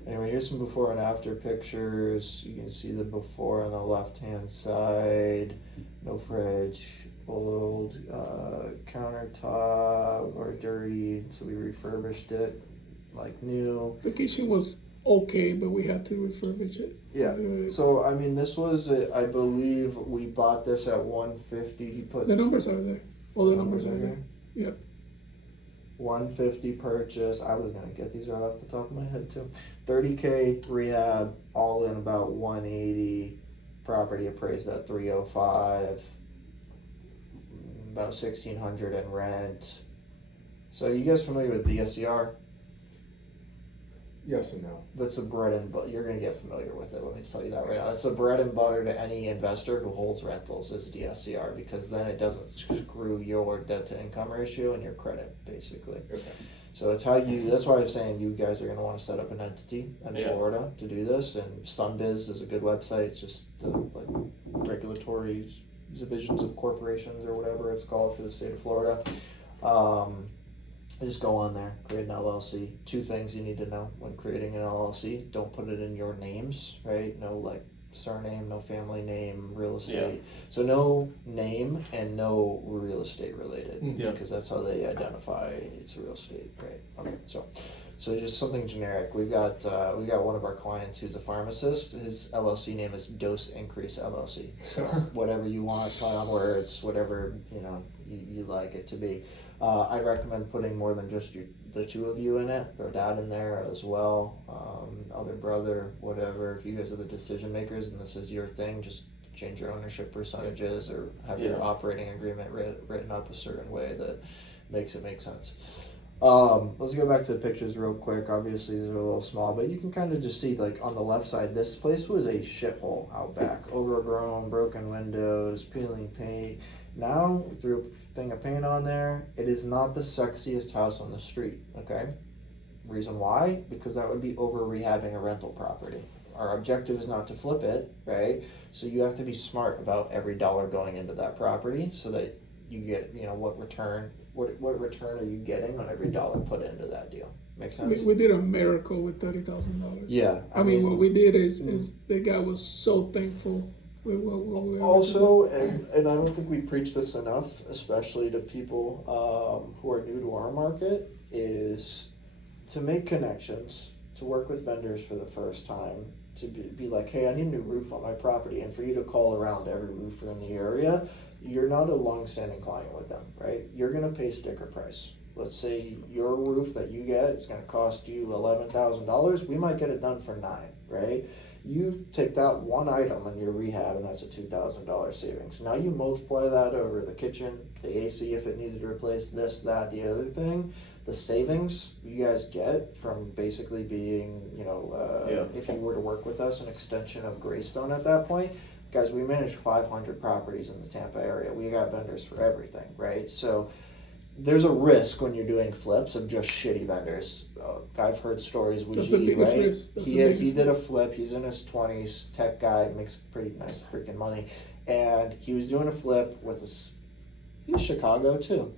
Anyway, here's some before and after pictures. You can see the before on the left-hand side. No fridge, old countertop or dirty, so we refurbished it like new. The kitchen was okay, but we had to refurbish it. Yeah. So I mean, this was I believe we bought this at 150. He put The numbers are there. All the numbers are there. Yep. 150 purchase. I was gonna get these right off the top of my head too. 30K rehab, all in about 180. Property appraised at 305. About 1,600 in rent. So you guys familiar with DSCR? Yes and no. That's the bread and butter. You're gonna get familiar with it. Let me tell you that right now. That's the bread and butter to any investor who holds rentals is DSCR, because then it doesn't screw your debt to income ratio and your credit, basically. Okay. So it's how you. That's why I'm saying you guys are gonna want to set up an entity in Yeah. Florida to do this. And Sunbiz is a good website. It's just like regulatory divisions of corporations or whatever it's called for the state of Florida. Just go on there, create an LLC. Two things you need to know when creating an LLC: don't put it in your names, right? No like surname, no family name, real estate. So no name and no real estate related, Yeah. because that's how they identify it's real estate, right? Okay, so just something generic. We got one of our clients who's a pharmacist. His LLC name is Dose Increase LLC. So whatever you want, play on words, whatever you like it to be. I recommend putting more than just the two of you in it. Throw dad in there as well, other brother, whatever. If you guys are the decision makers and this is your thing, just change your ownership percentages or have your operating agreement written up a certain way that makes it make sense. Let's go back to the pictures real quick. Obviously these are a little small, but you can kind of just see, like, on the left side, this place was a shithole out back. Overgrown, broken windows, peeling paint. Now, we threw a thing of paint on there. It is not the sexiest house on the street, okay? Reason why? Because that would be over rehabbing a rental property. Our objective is not to flip it, right? So you have to be smart about every dollar going into that property so that you get, what return are you getting on every dollar put into that deal? Make sense? We did a miracle with $30,000. Yeah. I mean, what we did is the guy was so thankful. Also, and I don't think we preach this enough, especially to people who are new to our market, is to make connections, to work with vendors for the first time, to be like, hey, I need a new roof on my property, and for you to call around every roofer in the area. You're not a long-standing client with them, right? You're gonna pay sticker price. Let's say your roof that you get is gonna cost you $11,000. We might get it done for $9,000, right? You take that one item on your rehab, and that's a $2,000 savings. Now you multiply that over the kitchen, the AC if it needed to replace this, that, the other thing. The savings you guys get from basically being, if you were to work with us, an extension of Graystone at that point. Guys, we manage 500 properties in the Tampa area. We got vendors for everything, right? So there's a risk when you're doing flips of just shitty vendors. I've heard stories with That's the biggest right? risk. He did a flip. He's in his 20s, tech guy, makes pretty nice freaking money. And he was doing a flip with he was Chicago too.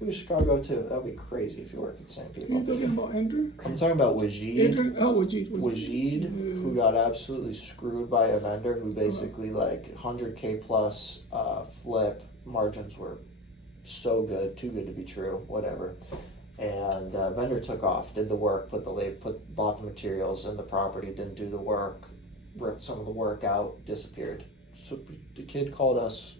That would be crazy if you worked with the same Are people. you talking about Andrew? I'm talking about Wajid. Wajid, Who got absolutely screwed by a vendor who basically like 100K plus flip. Margins were so good, too good to be true, whatever. And vendor took off, did the work, bought the materials in the property, didn't do the work, ripped some of the work out, disappeared. So the kid called us.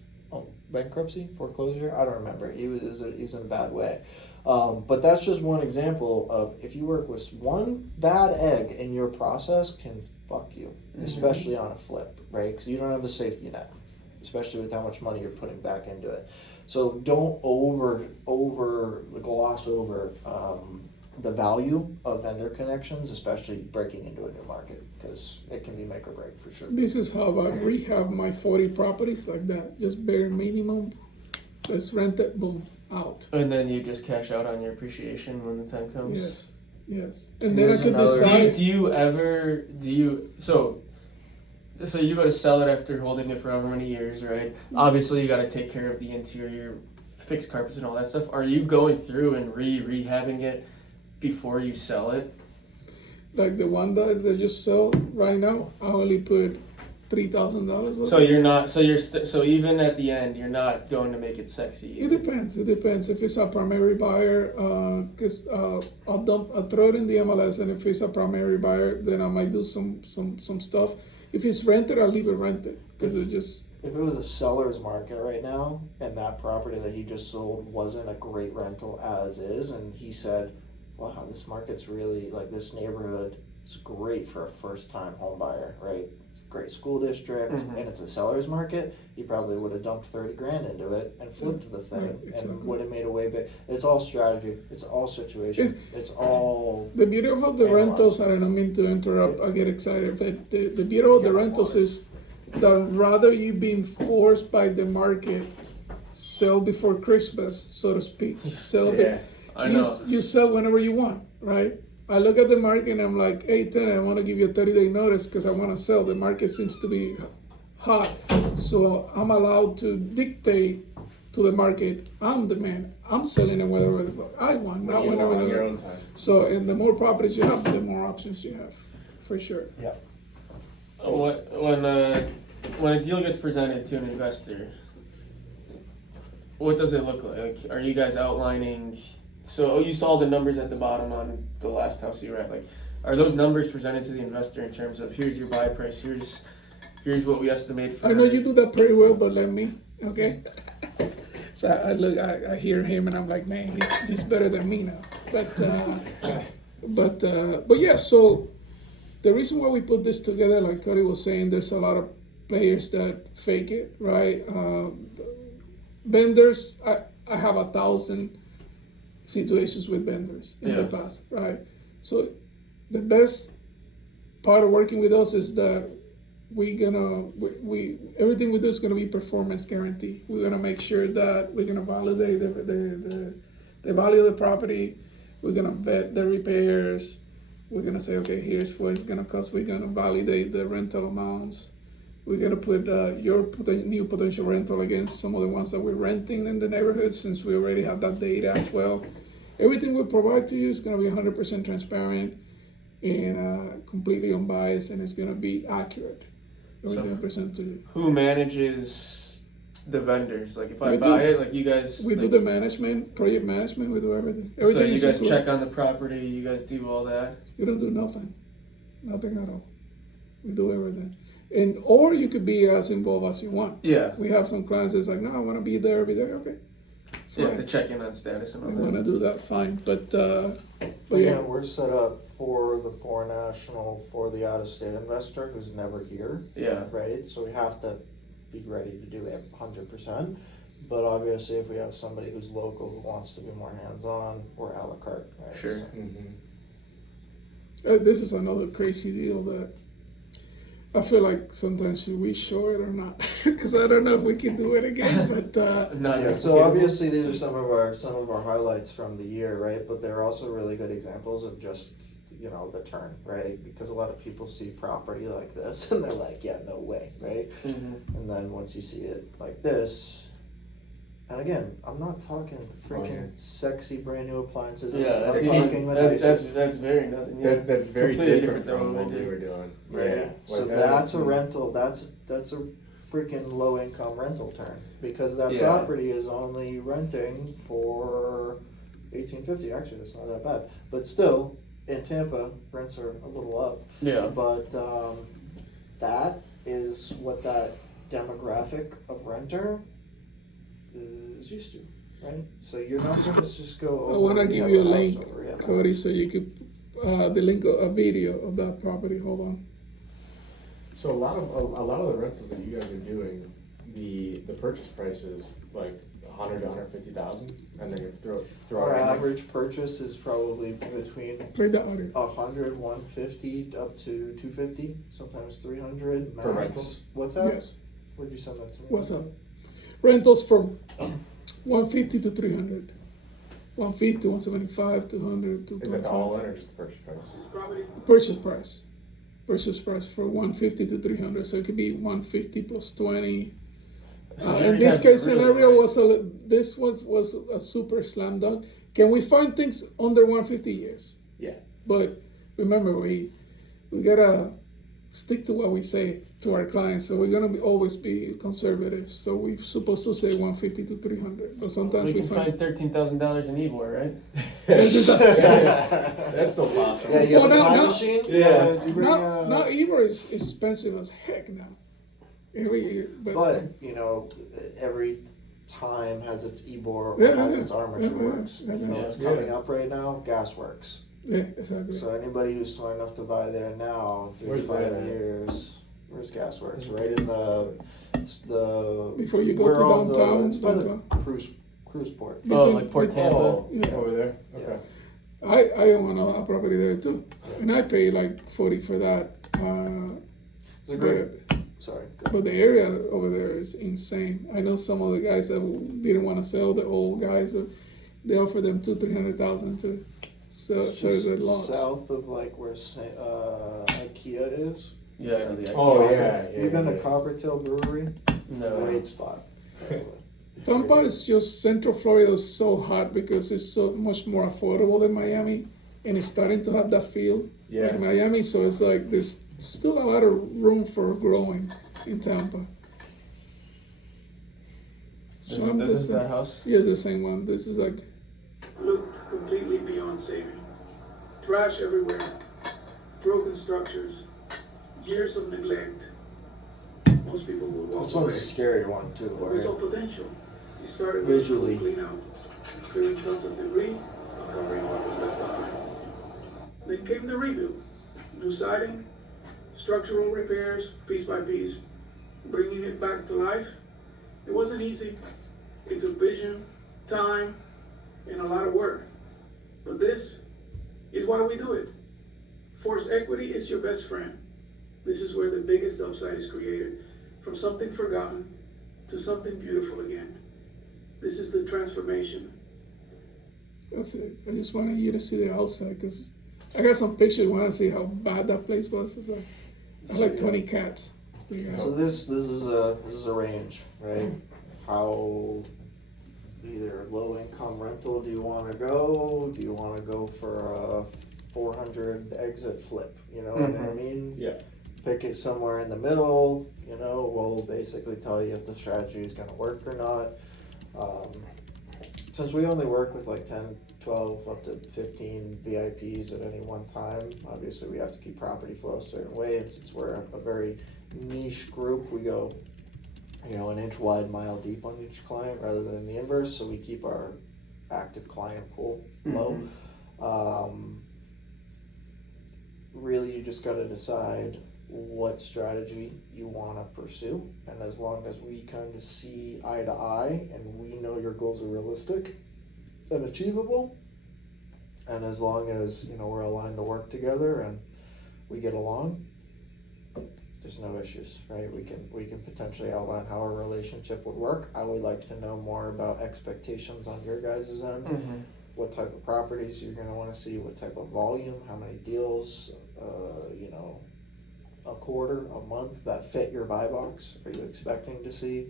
Bankruptcy, foreclosure, I don't remember. He was in a bad way. But that's just one example of if you work with one bad egg in your process can fuck you, especially on a flip, right? Because you don't have a safety net, especially with how much money you're putting back into it. So don't gloss over the value of vendor connections, especially breaking into a new market, because it can be make or break for sure. This is how I rehab my 40 properties like that. Just bare minimum. Let's rent it, boom, out. And then you just cash out on your appreciation when the time comes. Yes. And then I could another- decide. So you go to sell it after holding it for however many years, right? Obviously you got to take care of the interior, fix carpets and all that stuff. Are you going through and rehabbing it before you sell it? Like the one that they just sell right now, I only put $3,000. So you're not. So even at the end, you're not going to make it sexy. It depends. If it's a primary buyer, because I'll throw it in the MLS, and if it's a primary buyer, then I might do some stuff. If it's rented, I'll leave it rented because it just. If it was a seller's market right now, and that property that he just sold wasn't a great rental as is, and he said, wow, this market's really, like, this neighborhood is great for a first-time home buyer, right? It's great school district, Mhm. and it's a seller's market, he probably would have dumped 30 grand into it and flipped the thing, Right, exactly. and would have made a way big. It's all strategy. It's all situation. It's all. The beauty of the Analyze. rentals, I don't mean to interrupt, I get excited, but the beauty of the Yeah, rentals water. is that rather you being forced by the market, sell before Christmas, so to speak, sell, Yeah. I know. you sell whenever you want, right? I look at the market and I'm like, hey, tenant, I want to give you a 30-day notice because I want to sell. The market seems to be hot, so I'm allowed to dictate to the market. I'm the man. I'm selling it whenever I want, not You whenever want on your the. own time. So, and the more properties you have, the more options you have, for sure. Yeah. When a deal gets presented to an investor, what does it look like? Like, are you guys outlining? So you saw the numbers at the bottom on the last house you were at. Like, are those numbers presented to the investor in terms of here's your buy price, here's what we estimate for? I know you do that pretty well, but let me, okay? So I hear him and I'm like, man, he's better than me now. But yeah, so the reason why we put this together, like Cody was saying, there's a lot of players that fake it, right? Vendors, I have 1,000 situations with vendors in the Yeah. past, right? So the best part of working with us is that we everything we do is gonna be performance guarantee. We're gonna make sure that we're gonna validate the value of the property. We're gonna vet the repairs. We're gonna say, okay, here's what it's gonna cost. We're gonna validate the rental amounts. We're gonna put your new potential rental against some of the ones that we're renting in the neighborhood, since we already have that data as well. Everything we provide to you is gonna be 100% transparent and completely unbiased, and it's gonna be accurate. Everything I present to you. Who manages the vendors? Like, if I We buy do. it, like you guys. We do like, the management, project management. We do everything. So Everything you is guys included. check on the property. You guys do all that. You don't do nothing at all. We do everything, and or you could be as involved as you want. Yeah. We have some clients that's like, no, I want to be there every day. Okay, Yeah. fine. To check in on status and all I that. want to do that, fine. But But yeah, yeah, we're set up for the foreign national, for the out-of-state investor who's never here, Yeah. right? So we have to be ready to do it 100%. But obviously, if we have somebody who's local who wants to be more hands-on, we're a la carte, right? Sure. So- this is another crazy deal that I feel like sometimes should we show it or not? Because I don't know if we can do it again. But Not Yeah, so replicatable. obviously these are some of our highlights from the year, right? But they're also really good examples of just, the turn, right? Because a lot of people see property like this and they're like, yeah, no way, right? Mhm. And then once you see it like this, and again, I'm not talking freaking sexy brand new appliances. Yeah, I'm that's, talking the that's nicest. that's very nothing. Yeah. That's very Completely different than from what what we we did. were doing. Right. Yeah. So Like, that's a rental. That's a freaking low income rental turn, because that Yeah. property is only renting for $1,850. Actually, that's not that bad, but still in Tampa rents are a little up. Yeah. But that is what that demographic of renter is used to, right? So you're not going to just go over. I want to and give have you a house link, over, yeah. Cody, so you could the link a video of that property. Hold on. So a lot of the rentals that you guys are doing, the purchase price is like 100 to 150,000, and then you throw Our it in, like, average purchase is probably between Play the audio. 100, 150 up to 250, sometimes 300 max. For rentals? What's that? Yes. Would you send that to me? What's up? Rentals from 150 to 300. 150, 175, 200, is that the all 225. in or just the purchase price? Purchase price. Purchase price for 150 to 300. So it could be 150 plus 20. So In you this guys case are really scenario nice. this was a super slam dunk. Can we find things under 150? Yes. Yeah. But remember, we gotta stick to what we say to our clients. So we're gonna always be conservative. So we're supposed to say 150 to 300. But sometimes We we can find. find $13,000 in Ybor, right? That's still possible. Yeah, you have Well, a now- time now- machine? Yeah. Do you bring Now Ybor is expensive as heck now. Every year, but, every time has its EBOR or Yeah, has yeah, its armature yeah, works. yeah, You know yeah. what's coming up right now? Gas works. yeah, exactly. So anybody who's smart enough to buy there now, in 3 to Where's 5 that at? years, Where's Gasworks? Right in the, it's the. Before you go where to all downtown, It's by the downtown. cruise port. Oh, like Port Tampa. Oh, Yeah. over there? Yeah. Okay. I own a property there too, and I pay like 40 for that. It's a great, But, sorry, go. but the area over there is insane. I know some of the guys that didn't want to sell, the old guys, they offer them 200,000-300,000 to sell It's their just lots. south of like where IKEA is. Yeah, I know the Oh, idea. yeah. You've been to Coppertail Brewery? No. Great spot. Tampa is just Central Florida is so hot because it's so much more affordable than Miami, and it's starting to have that feel Yeah. like Miami. So it's like there's still a lot of room for growing in Tampa. This, So I'm this is listening. that house? Yeah, it's the same one. This is like Looked completely beyond saving. Trash everywhere, broken structures, years of neglect. Most people would walk This one's away. a scary one too, But we saw right? potential. It started with a full Visually. clean out, clearing tons of debris, uncovering what was left behind. Then came the rebuild. New siding, structural repairs, piece by piece, bringing it back to life. It wasn't easy. It took vision, time, and a lot of work. But this is why we do it. Force equity is your best friend. This is where the biggest upside is created. From something forgotten to something beautiful again. This is the transformation. that's it. I just wanted you to see the outside because I got some pictures. Want to see how bad that place was? It's like I had like 20 cats. Yeah. So this is a range, right? How either low income rental do you want to go? Do you want to go for a 400 exit flip? You know what I mean? Yeah. Pick it somewhere in the middle. You know, we'll basically tell you if the strategy is going to work or not. Since we only work with like 10, 12, up to 15 VIPs at any one time, obviously we have to keep property flow a certain way. And since we're a very niche group, we go, you know, an inch wide, mile deep on each client rather than the inverse. So we keep our active client pool low. Really, you just got to decide what strategy you want to pursue. And as long as we kind of see eye to eye and we know your goals are realistic and achievable, and as long as, you know, we're aligned to work together and we get along, there's no issues, right? We can potentially outline how our relationship would work. I would like to know more about expectations on your guys' end. What type of properties you're going to want to see, what type of volume, how many deals, you know, a quarter, a month that fit your buy box are you expecting to see?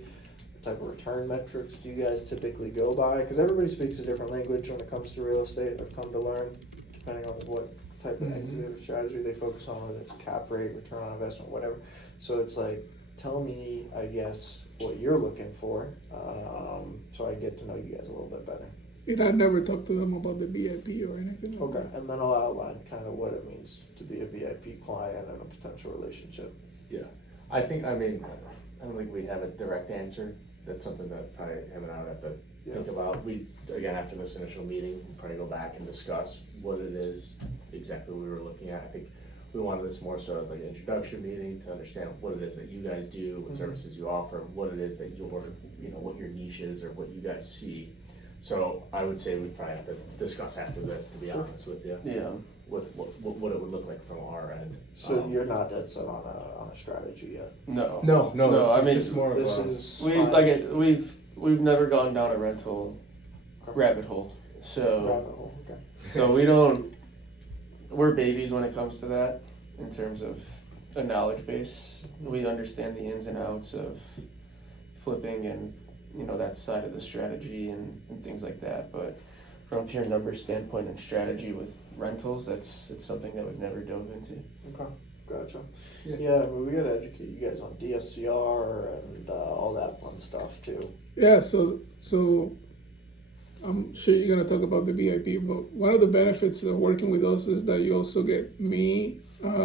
What type of return metrics do you guys typically go by? Because everybody speaks a different language when it comes to real estate. I've come to learn, depending on what type of executive strategy they focus on, whether it's cap rate, return on investment, whatever. So it's like, tell me, I guess, what you're looking for, so I get to know you guys a little bit better. And I never talked to them about the VIP or anything. Like Okay, and then I'll outline kind of what it means to be a VIP client and a potential relationship. Yeah. I think, I mean, I don't think we have a direct answer. That's something that probably him and I would have to think about. We, again, after this initial meeting, we'll probably go back and discuss what it is exactly we were looking at. I think we wanted this more so as like an introduction meeting to understand what it is that you guys do, what services you offer, what it is that your, you know, what your niche is or what you guys see. So I would say we probably have to discuss after this, to be honest with you. Yeah. With what it would look like from our end. So you're not dead set on a strategy yet? No. No, No, I mean, just more of This a, is We fine. like it. We've never gone down a rental rabbit hole. So Rabbit hole, okay. so we don't. We're babies when it comes to that in terms of a knowledge base. We understand the ins and outs of flipping and, you know, that side of the strategy and things like that. But from a pure numbers standpoint and strategy with rentals, it's something that we've never dove into. Okay, gotcha. Yeah. Yeah, I mean, we gotta educate you guys on DSCR and all that fun stuff too. Yeah, so I'm sure you're gonna talk about the VIP, but one of the benefits of working with us is that you also get me,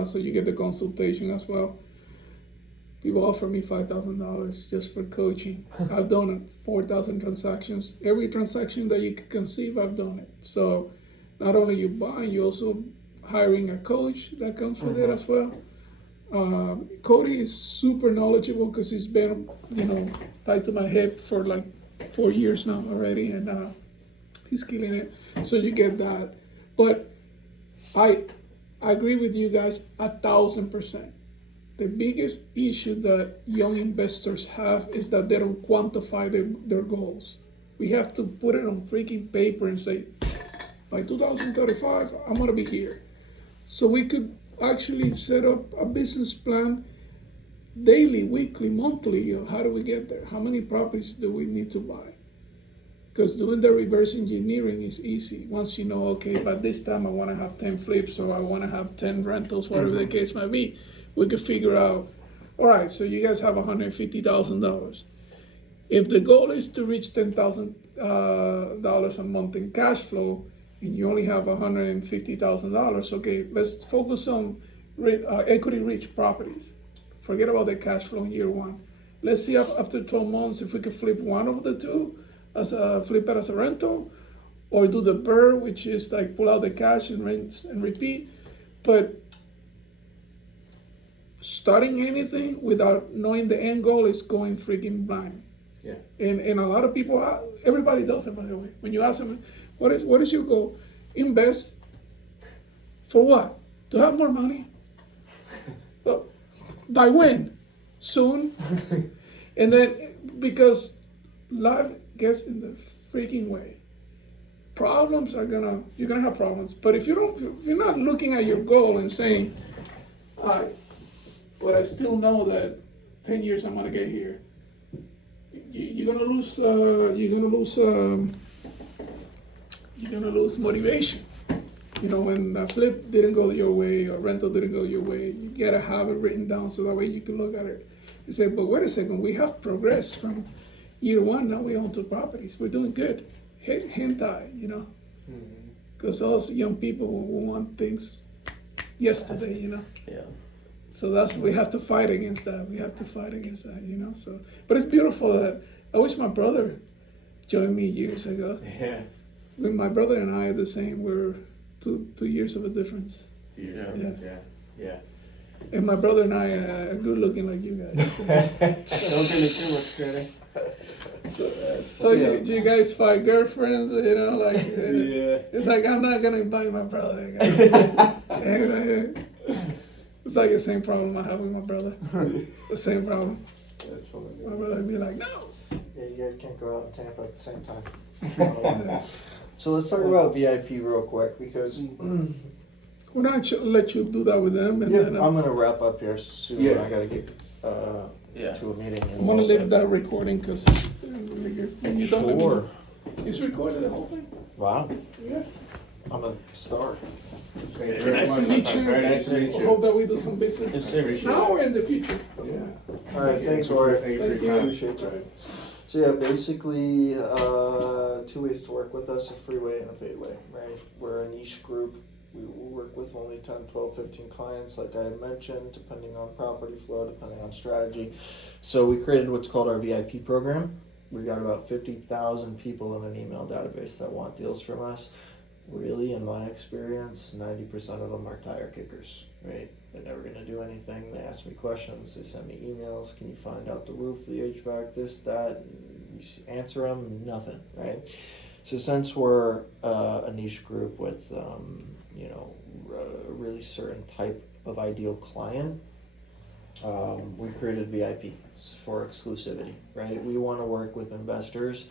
so you get the consultation as well. People offer me $5,000 just for coaching. I've done 4,000 transactions. Every transaction that you can conceive, I've done it. So not only you buying, you also hiring a coach that comes with it as well. Cody is super knowledgeable because he's been, tied to my hip for like 4 years now already, and he's killing it. So you get that. But I agree with you guys 1,000%. The biggest issue that young investors have is that they don't quantify their goals. We have to put it on freaking paper and say, by 2035, I'm gonna be here. So we could actually set up a business plan daily, weekly, monthly. How do we get there? How many properties do we need to buy? Because doing the reverse engineering is easy. Once you know, okay, by this time I want to have 10 flips or I want to have 10 rentals, whatever the case might be, we could figure out, all right, so you guys have $150,000. If the goal is to reach $10,000 a month in cash flow, and you only have $150,000, okay, let's focus on equity-rich properties. Forget about the cash flow in year one. Let's see after 12 months if we can flip one of the two, flip it as a rental, or do the BRRRR, which is like pull out the cash and rinse and repeat. But starting anything without knowing the end goal is going freaking blind. Yeah. And a lot of people, everybody does it, by the way. When you ask them, what is your goal? Invest. For what? To have more money? Well, by when? Soon? And then, because life gets in the freaking way. You're gonna have problems. But if you're not looking at your goal and saying, all right, but I still know that 10 years I'm gonna get here. You're gonna lose motivation. When a flip didn't go your way or rental didn't go your way, you gotta have it written down so that way you can look at it and say, but wait a second, we have progressed from year one. Now we own 2 properties. We're doing good. Hentai, because those young people will want things yesterday, Yeah. So we have to fight against that. So, but it's beautiful that I wish my brother joined me years ago. Yeah. When my brother and I are the same, we're 2 years of a difference. 2 years difference, yeah. And my brother and I are good looking like you guys. Don't give me too much credit. So you guys find girlfriends, It's like, I'm not gonna invite my brother. It's like the same problem I have with my brother. The same problem. That's funny. My brother would be like, no. Yeah, you guys can't go out in Tampa at the same time. So let's talk about VIP real quick because Well, I let you do that with them, and then I'm gonna wrap up here soon. Yeah. I gotta get to a meeting. I'm gonna leave that recording because when you don't let me, it's recorded the whole thing. Wow, Yeah. I'm a star. Very nice to meet you. Very nice to meet you. Hope that we do some business Yes, sir. now or in the future. All right, thanks, Rory. Thank you for Thank your you. time. Appreciate you. So yeah, basically 2 ways to work with us: a free way and a paid way. Right? We're a niche group. We work with only 10, 12, 15 clients, like I mentioned, depending on property flow, depending on strategy. So we created what's called our VIP program. We got about 50,000 people in an email database that want deals from us. Really, in my experience, 90% of them are tire kickers, right? They're never going to do anything. They ask me questions. They send me emails. Can you find out the roof, the HVAC, this, that? You answer them, nothing, right? So since we're a niche group with, a really certain type of ideal client, we created VIP for exclusivity, right? We want to work with investors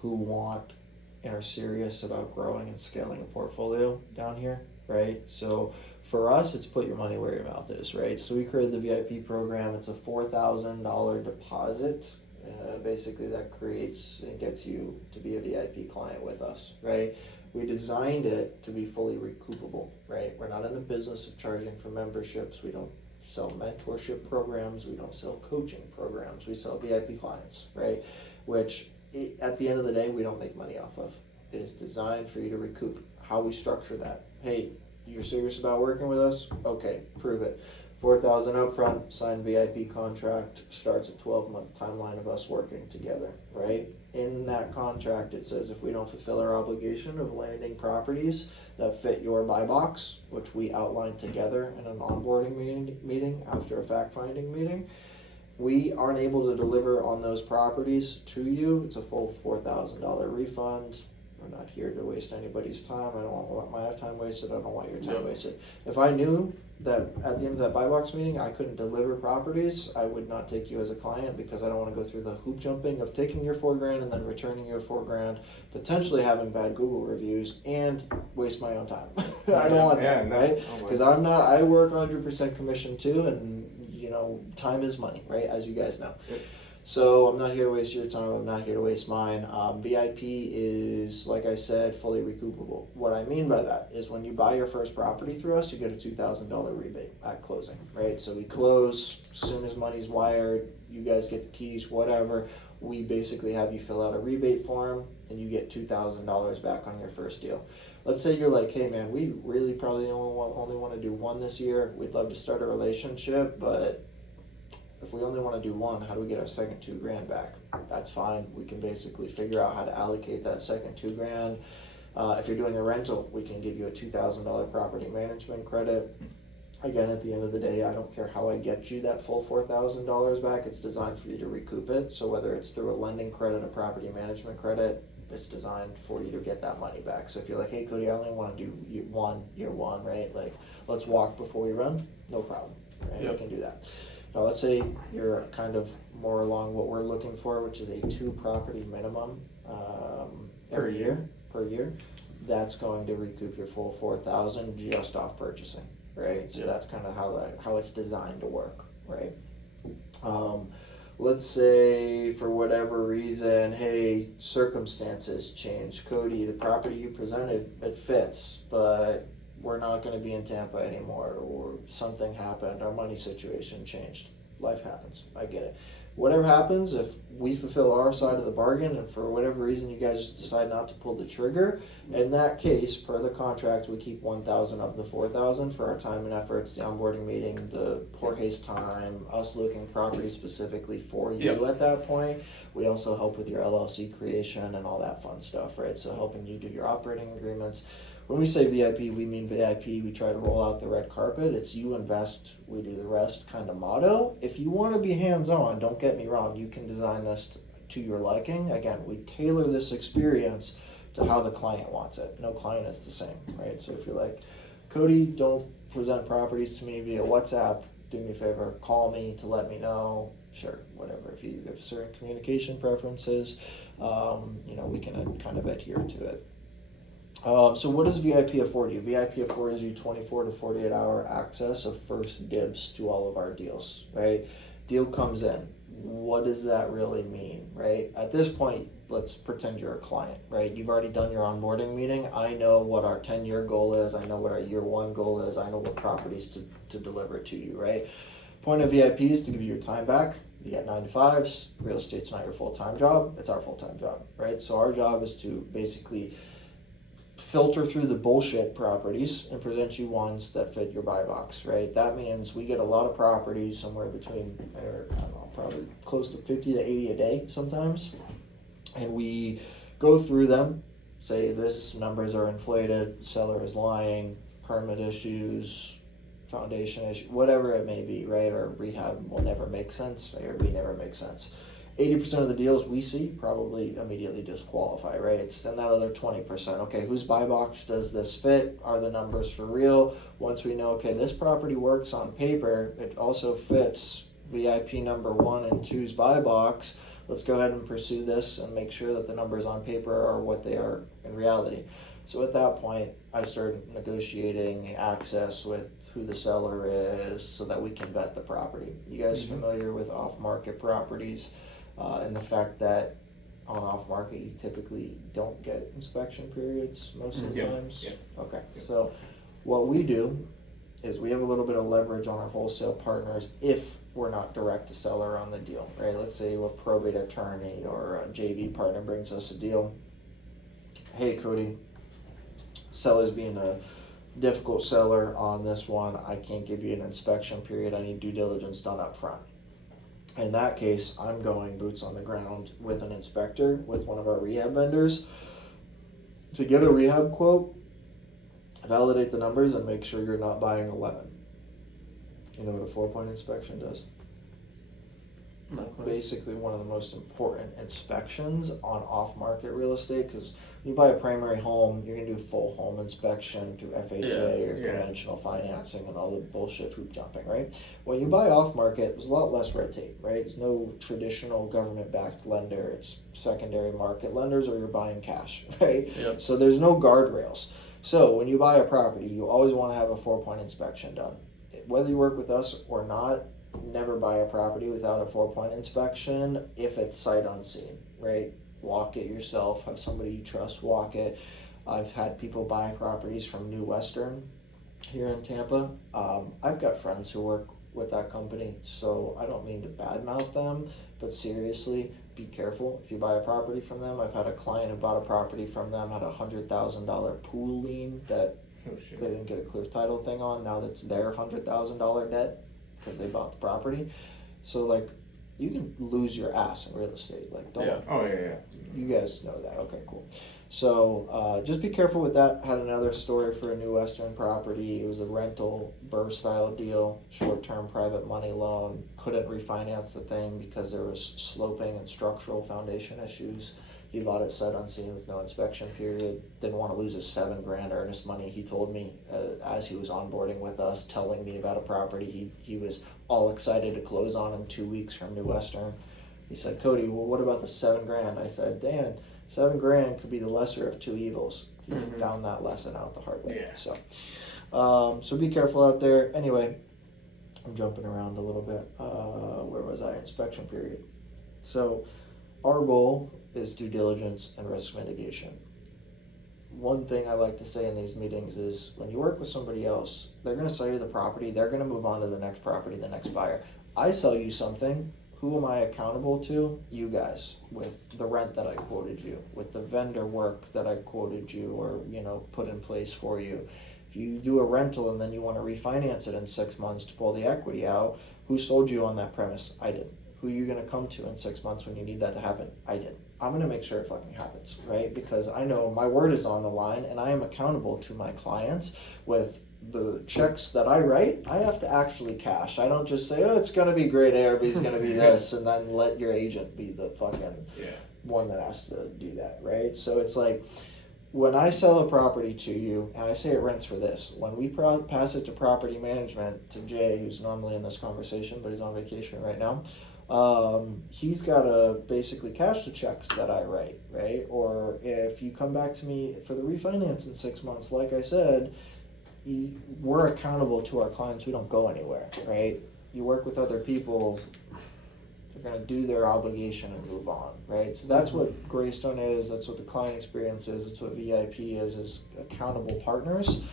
who want and are serious about growing and scaling a portfolio down here, right? So for us, it's put your money where your mouth is, right? So we created the VIP program. It's a $4,000 deposit. Basically, that creates and gets you to be a VIP client with us, right? We designed it to be fully recoupable, right? We're not in the business of charging for memberships. We don't sell mentorship programs. We don't sell coaching programs. We sell VIP clients, right? Which at the end of the day, we don't make money off of. It is designed for you to recoup. How we structure that. Hey, you're serious about working with us? Okay, prove it. $4,000 upfront, signed VIP contract, starts a 12-month timeline of us working together, right? In that contract, it says if we don't fulfill our obligation of landing properties that fit your buy box, which we outlined together in an onboarding meeting after a fact-finding meeting, we aren't able to deliver on those properties to you. It's a full $4,000 refund. We're not here to waste anybody's time. I don't want my time wasted. I don't want your time wasted. If I knew that at the end of that buy box meeting I couldn't deliver properties, I would not take you as a client, because I don't want to go through the hoop jumping of taking your $4,000 and then returning your $4,000, potentially having bad Google reviews, and waste my own time. I don't want that, right? Because I work 100% commission too, and time is money, right? As you guys know. Yep. So I'm not here to waste your time. I'm not here to waste mine. VIP is, like I said, fully recoupable. What I mean by that is when you buy your first property through us, you get a $2,000 rebate at closing, right? So we close as soon as money's wired. You guys get the keys, whatever. We basically have you fill out a rebate form, and you get $2,000 back on your first deal. Let's say you're like, hey man, we really probably only want to do one this year. We'd love to start a relationship, but if we only want to do one, how do we get our second $2,000 back? That's fine. We can basically figure out how to allocate that second $2,000. If you're doing a rental, we can give you a $2,000 property management credit. Again, at the end of the day, I don't care how I get you that full $4,000 back. It's designed for you to recoup it. So whether it's through a lending credit, a property management credit, it's designed for you to get that money back. So if you're like, hey Cody, I only want to do year one, right? Like, let's walk before we run. No problem, right? Yep. We can do that. Now let's say you're kind of more along what we're looking for, which is a 2 property minimum per year. That's going to recoup your full $4,000 just off purchasing, right? So that's kind of how it's designed to work, right? Let's say for whatever reason, hey, circumstances change. Cody, the property you presented, it fits, but we're not going to be in Tampa anymore, or something happened, our money situation changed. Life happens, I get it. Whatever happens, if we fulfill our side of the bargain and for whatever reason you guys decide not to pull the trigger, in that case, per the contract, we keep $1,000 of the $4,000 for our time and efforts, the onboarding meeting, the Jorge's time, us looking property specifically for you at that point. We also help with your LLC creation and all that fun stuff, right? So helping you do your operating agreements. When we say VIP, we mean VIP. We try to roll out the red carpet. It's you invest, we do the rest kind of motto. If you want to be hands-on, don't get me wrong, you can design this to your liking. Again, we tailor this experience to how the client wants it. No client is the same, right? So if you're like, Cody, don't present properties to me via WhatsApp, do me a favor, call me to let me know. Sure, whatever. If you have certain communication preferences, we can kind of adhere to it. So what does VIP afford you? VIP affords you 24 to 48 hour access of first dibs to all of our deals, right? Deal comes in. What does that really mean, right? At this point, let's pretend you're a client, right? You've already done your onboarding meeting. I know what our 10-year goal is. I know what our year 1 goal is. I know what properties to deliver to you, right? Point of VIP is to give you your time back. You got 9 to 5s. Real estate's not your full-time job. It's our full-time job, right? So our job is to basically filter through the bullshit properties and present you ones that fit your buy box, right? That means we get a lot of properties, somewhere between, I don't know, probably close to 50 to 80 a day sometimes. And we go through them, say this numbers are inflated, seller is lying, permit issues, foundation issue, whatever it may be, right? Or rehab will never make sense, ARB never makes sense. 80% of the deals we see probably immediately disqualify, right? It's in that other 20%. Okay, whose buy box does this fit? Are the numbers for real? Once we know, okay, this property works on paper, it also fits VIP number 1 and 2's buy box, let's go ahead and pursue this and make sure that the numbers on paper are what they are in reality. So at that point, I started negotiating access with who the seller is so that we can vet the property. You guys familiar with off-market properties? And the fact that on off-market you typically don't get inspection periods most of the times? Yeah. Okay, so what we do is we have a little bit of leverage on our wholesale partners if we're not direct to seller on the deal, right? Let's say a probate attorney or a JV partner brings us a deal. Hey Cody, seller's being a difficult seller on this one. I can't give you an inspection period. I need due diligence done up front. In that case, I'm going boots on the ground with an inspector, with one of our rehab vendors, to get a rehab quote, validate the numbers, and make sure you're not buying a lemon. You know what a 4-point inspection does? Not quite. Basically one of the most important inspections on off-market real estate, because you buy a primary home, you're gonna do a full home inspection through FHA or Yeah. conventional financing and all the bullshit hoop jumping, right? When you buy off-market, there's a lot less red tape, right? It's no traditional government-backed lender. It's secondary market lenders, or you're buying cash, right? Yep. So there's no guardrails. So when you buy a property, you always want to have a 4-point inspection done. Whether you work with us or not, never buy a property without a 4-point inspection if it's sight unseen, right? Walk it yourself, have somebody you trust walk it. I've had people buy properties from New Western here in Tampa. I've got friends who work with that company, so I don't mean to badmouth them, but seriously, be careful if you buy a property from them. I've had a client who bought a property from them, had a $100,000 pool lien that Oh, shit. they didn't get a clear title thing on. Now that's their $100,000 debt because they bought the property. So like, you can lose your ass in real estate. Like, don't. Yeah. Oh, yeah. You guys know that. Okay, cool. So just be careful with that. Had another story for a New Western property. It was a rental burr style deal, short-term private money loan. Couldn't refinance the thing because there was sloping and structural foundation issues. He bought it sight unseen with no inspection period. Didn't want to lose his $7,000 earnest money. He told me as he was onboarding with us, telling me about a property he was all excited to close on in 2 weeks from New Western. He said, "Cody, well, what about the $7,000?" I said, "Dan, $7,000 could be the lesser of two evils." He found that lesson out the hard way. Yeah. So be careful out there. Anyway, I'm jumping around a little bit. Where was I? Inspection period. So our goal is due diligence and risk mitigation. One thing I like to say in these meetings is when you work with somebody else, they're going to sell you the property, they're going to move on to the next property, the next buyer. I sell you something, who am I accountable to? You guys, with the rent that I quoted you, with the vendor work that I quoted you or, put in place for you. If you do a rental and then you want to refinance it in 6 months to pull the equity out, who sold you on that premise? I did. Who are you going to come to in 6 months when you need that to happen? I did. I'm going to make sure it fucking happens, right? Because I know my word is on the line and I am accountable to my clients with the checks that I write. I have to actually cash. I don't just say, oh, it's going to be great, ARB's going to be this, and then let your agent be the fucking one that has to do that, right? So it's like, when I sell a property to you, and I say it rents for this, when we pass it to property management, to Jay, who's normally in this conversation, but he's on vacation right now, he's got to basically cash the checks that I write, right? Or if you come back to me for the refinance in 6 months, like I said, we're accountable to our clients. We don't go anywhere, right? You work with other people, they're going to do their obligation and move on, right? So that's what Graystone is. That's what the client experience is. That's what VIP is accountable partners.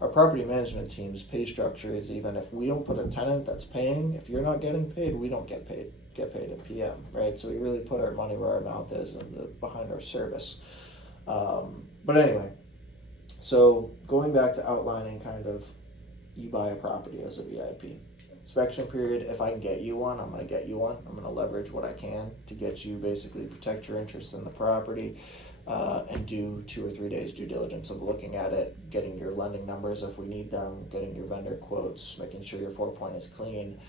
Our property management team's pay structure is, even if we don't put a tenant that's paying, if you're not getting paid, we don't get paid at PM, right? So we really put our money where our mouth is and behind our service. But anyway, so going back to outlining kind of, you buy a property as a VIP. Inspection period, if I can get you one, I'm going to get you one. I'm going to leverage what I can to get you, basically protect your interest in the property, and do 2 or 3 days due diligence of looking at it, getting your lending numbers if we need them, getting your vendor quotes, making sure your 4-point is clean.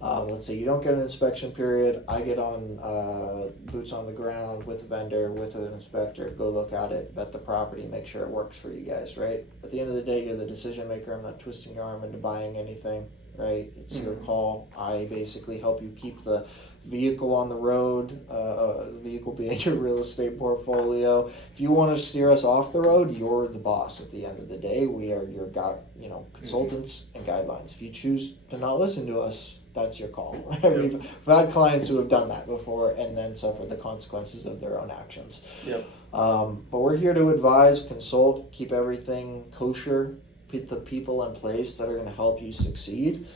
Let's say you don't get an inspection period, I get on boots on the ground with the vendor, with an inspector, go look at it, vet the property, make sure it works for you guys, right? At the end of the day, you're the decision maker. I'm not twisting your arm into buying anything, right? It's your call. I basically help you keep the vehicle on the road, the vehicle being your real estate portfolio. If you want to steer us off the road, you're the boss at the end of the day. We are your consultants and guidelines. If you choose to not listen to us, that's your call. We've had clients who have done that before and then suffered the consequences of their own actions. But we're here to advise, consult, keep everything kosher, put the people in place that are going to help you succeed.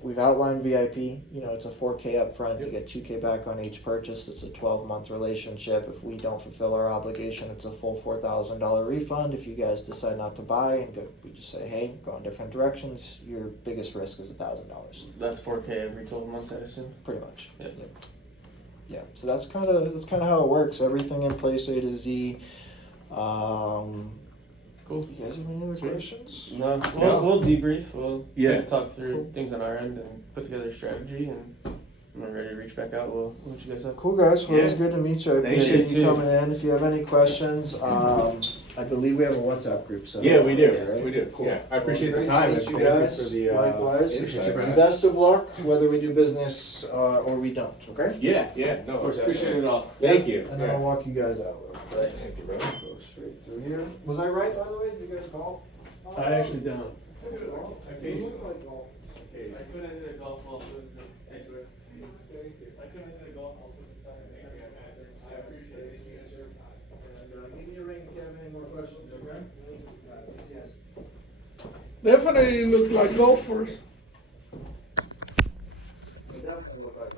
We've outlined VIP, you know, it's a 4K up front, you get 2K back on each purchase, it's a 12-month relationship. If we don't fulfill our obligation, it's a full $4,000 refund. If you guys decide not to buy and go, we just say, hey, go in different directions, your biggest risk is $1,000, That's 4K every 12 months, I assume. pretty much. Yeah. Yeah, so that's kind of how it works, everything in place A to Z. Cool. You guys have any other questions? No, No. we'll debrief. We'll Yeah. talk through Cool. things on our end and put together a strategy. And when we're ready to reach back out, we'll let you guys know. Cool guys, well, it was Yeah. good to meet you. I Thank appreciate you you too. coming in. If you have any questions, I believe we have a WhatsApp group set Yeah, up we already, do. right? We do. Cool. Yeah, I appreciate Well, the great time. to And meet you thank you guys. for the Likewise. insight, And man. best of luck, whether we do business or we don't. Okay. Yeah. No, Of course, definitely. appreciate it all. Thank you. And then Yeah. I'll walk you guys out. Thanks. Thank you, brother. Go straight through here. Was I right, by the way? Did you guys golf? I actually don't. You look like golf. I couldn't hit a golf ball. Thanks, I couldn't hit a golf ball. I appreciate it. And give me a ring if you have any more questions, okay? Yes. Definitely look like golfers. They definitely look like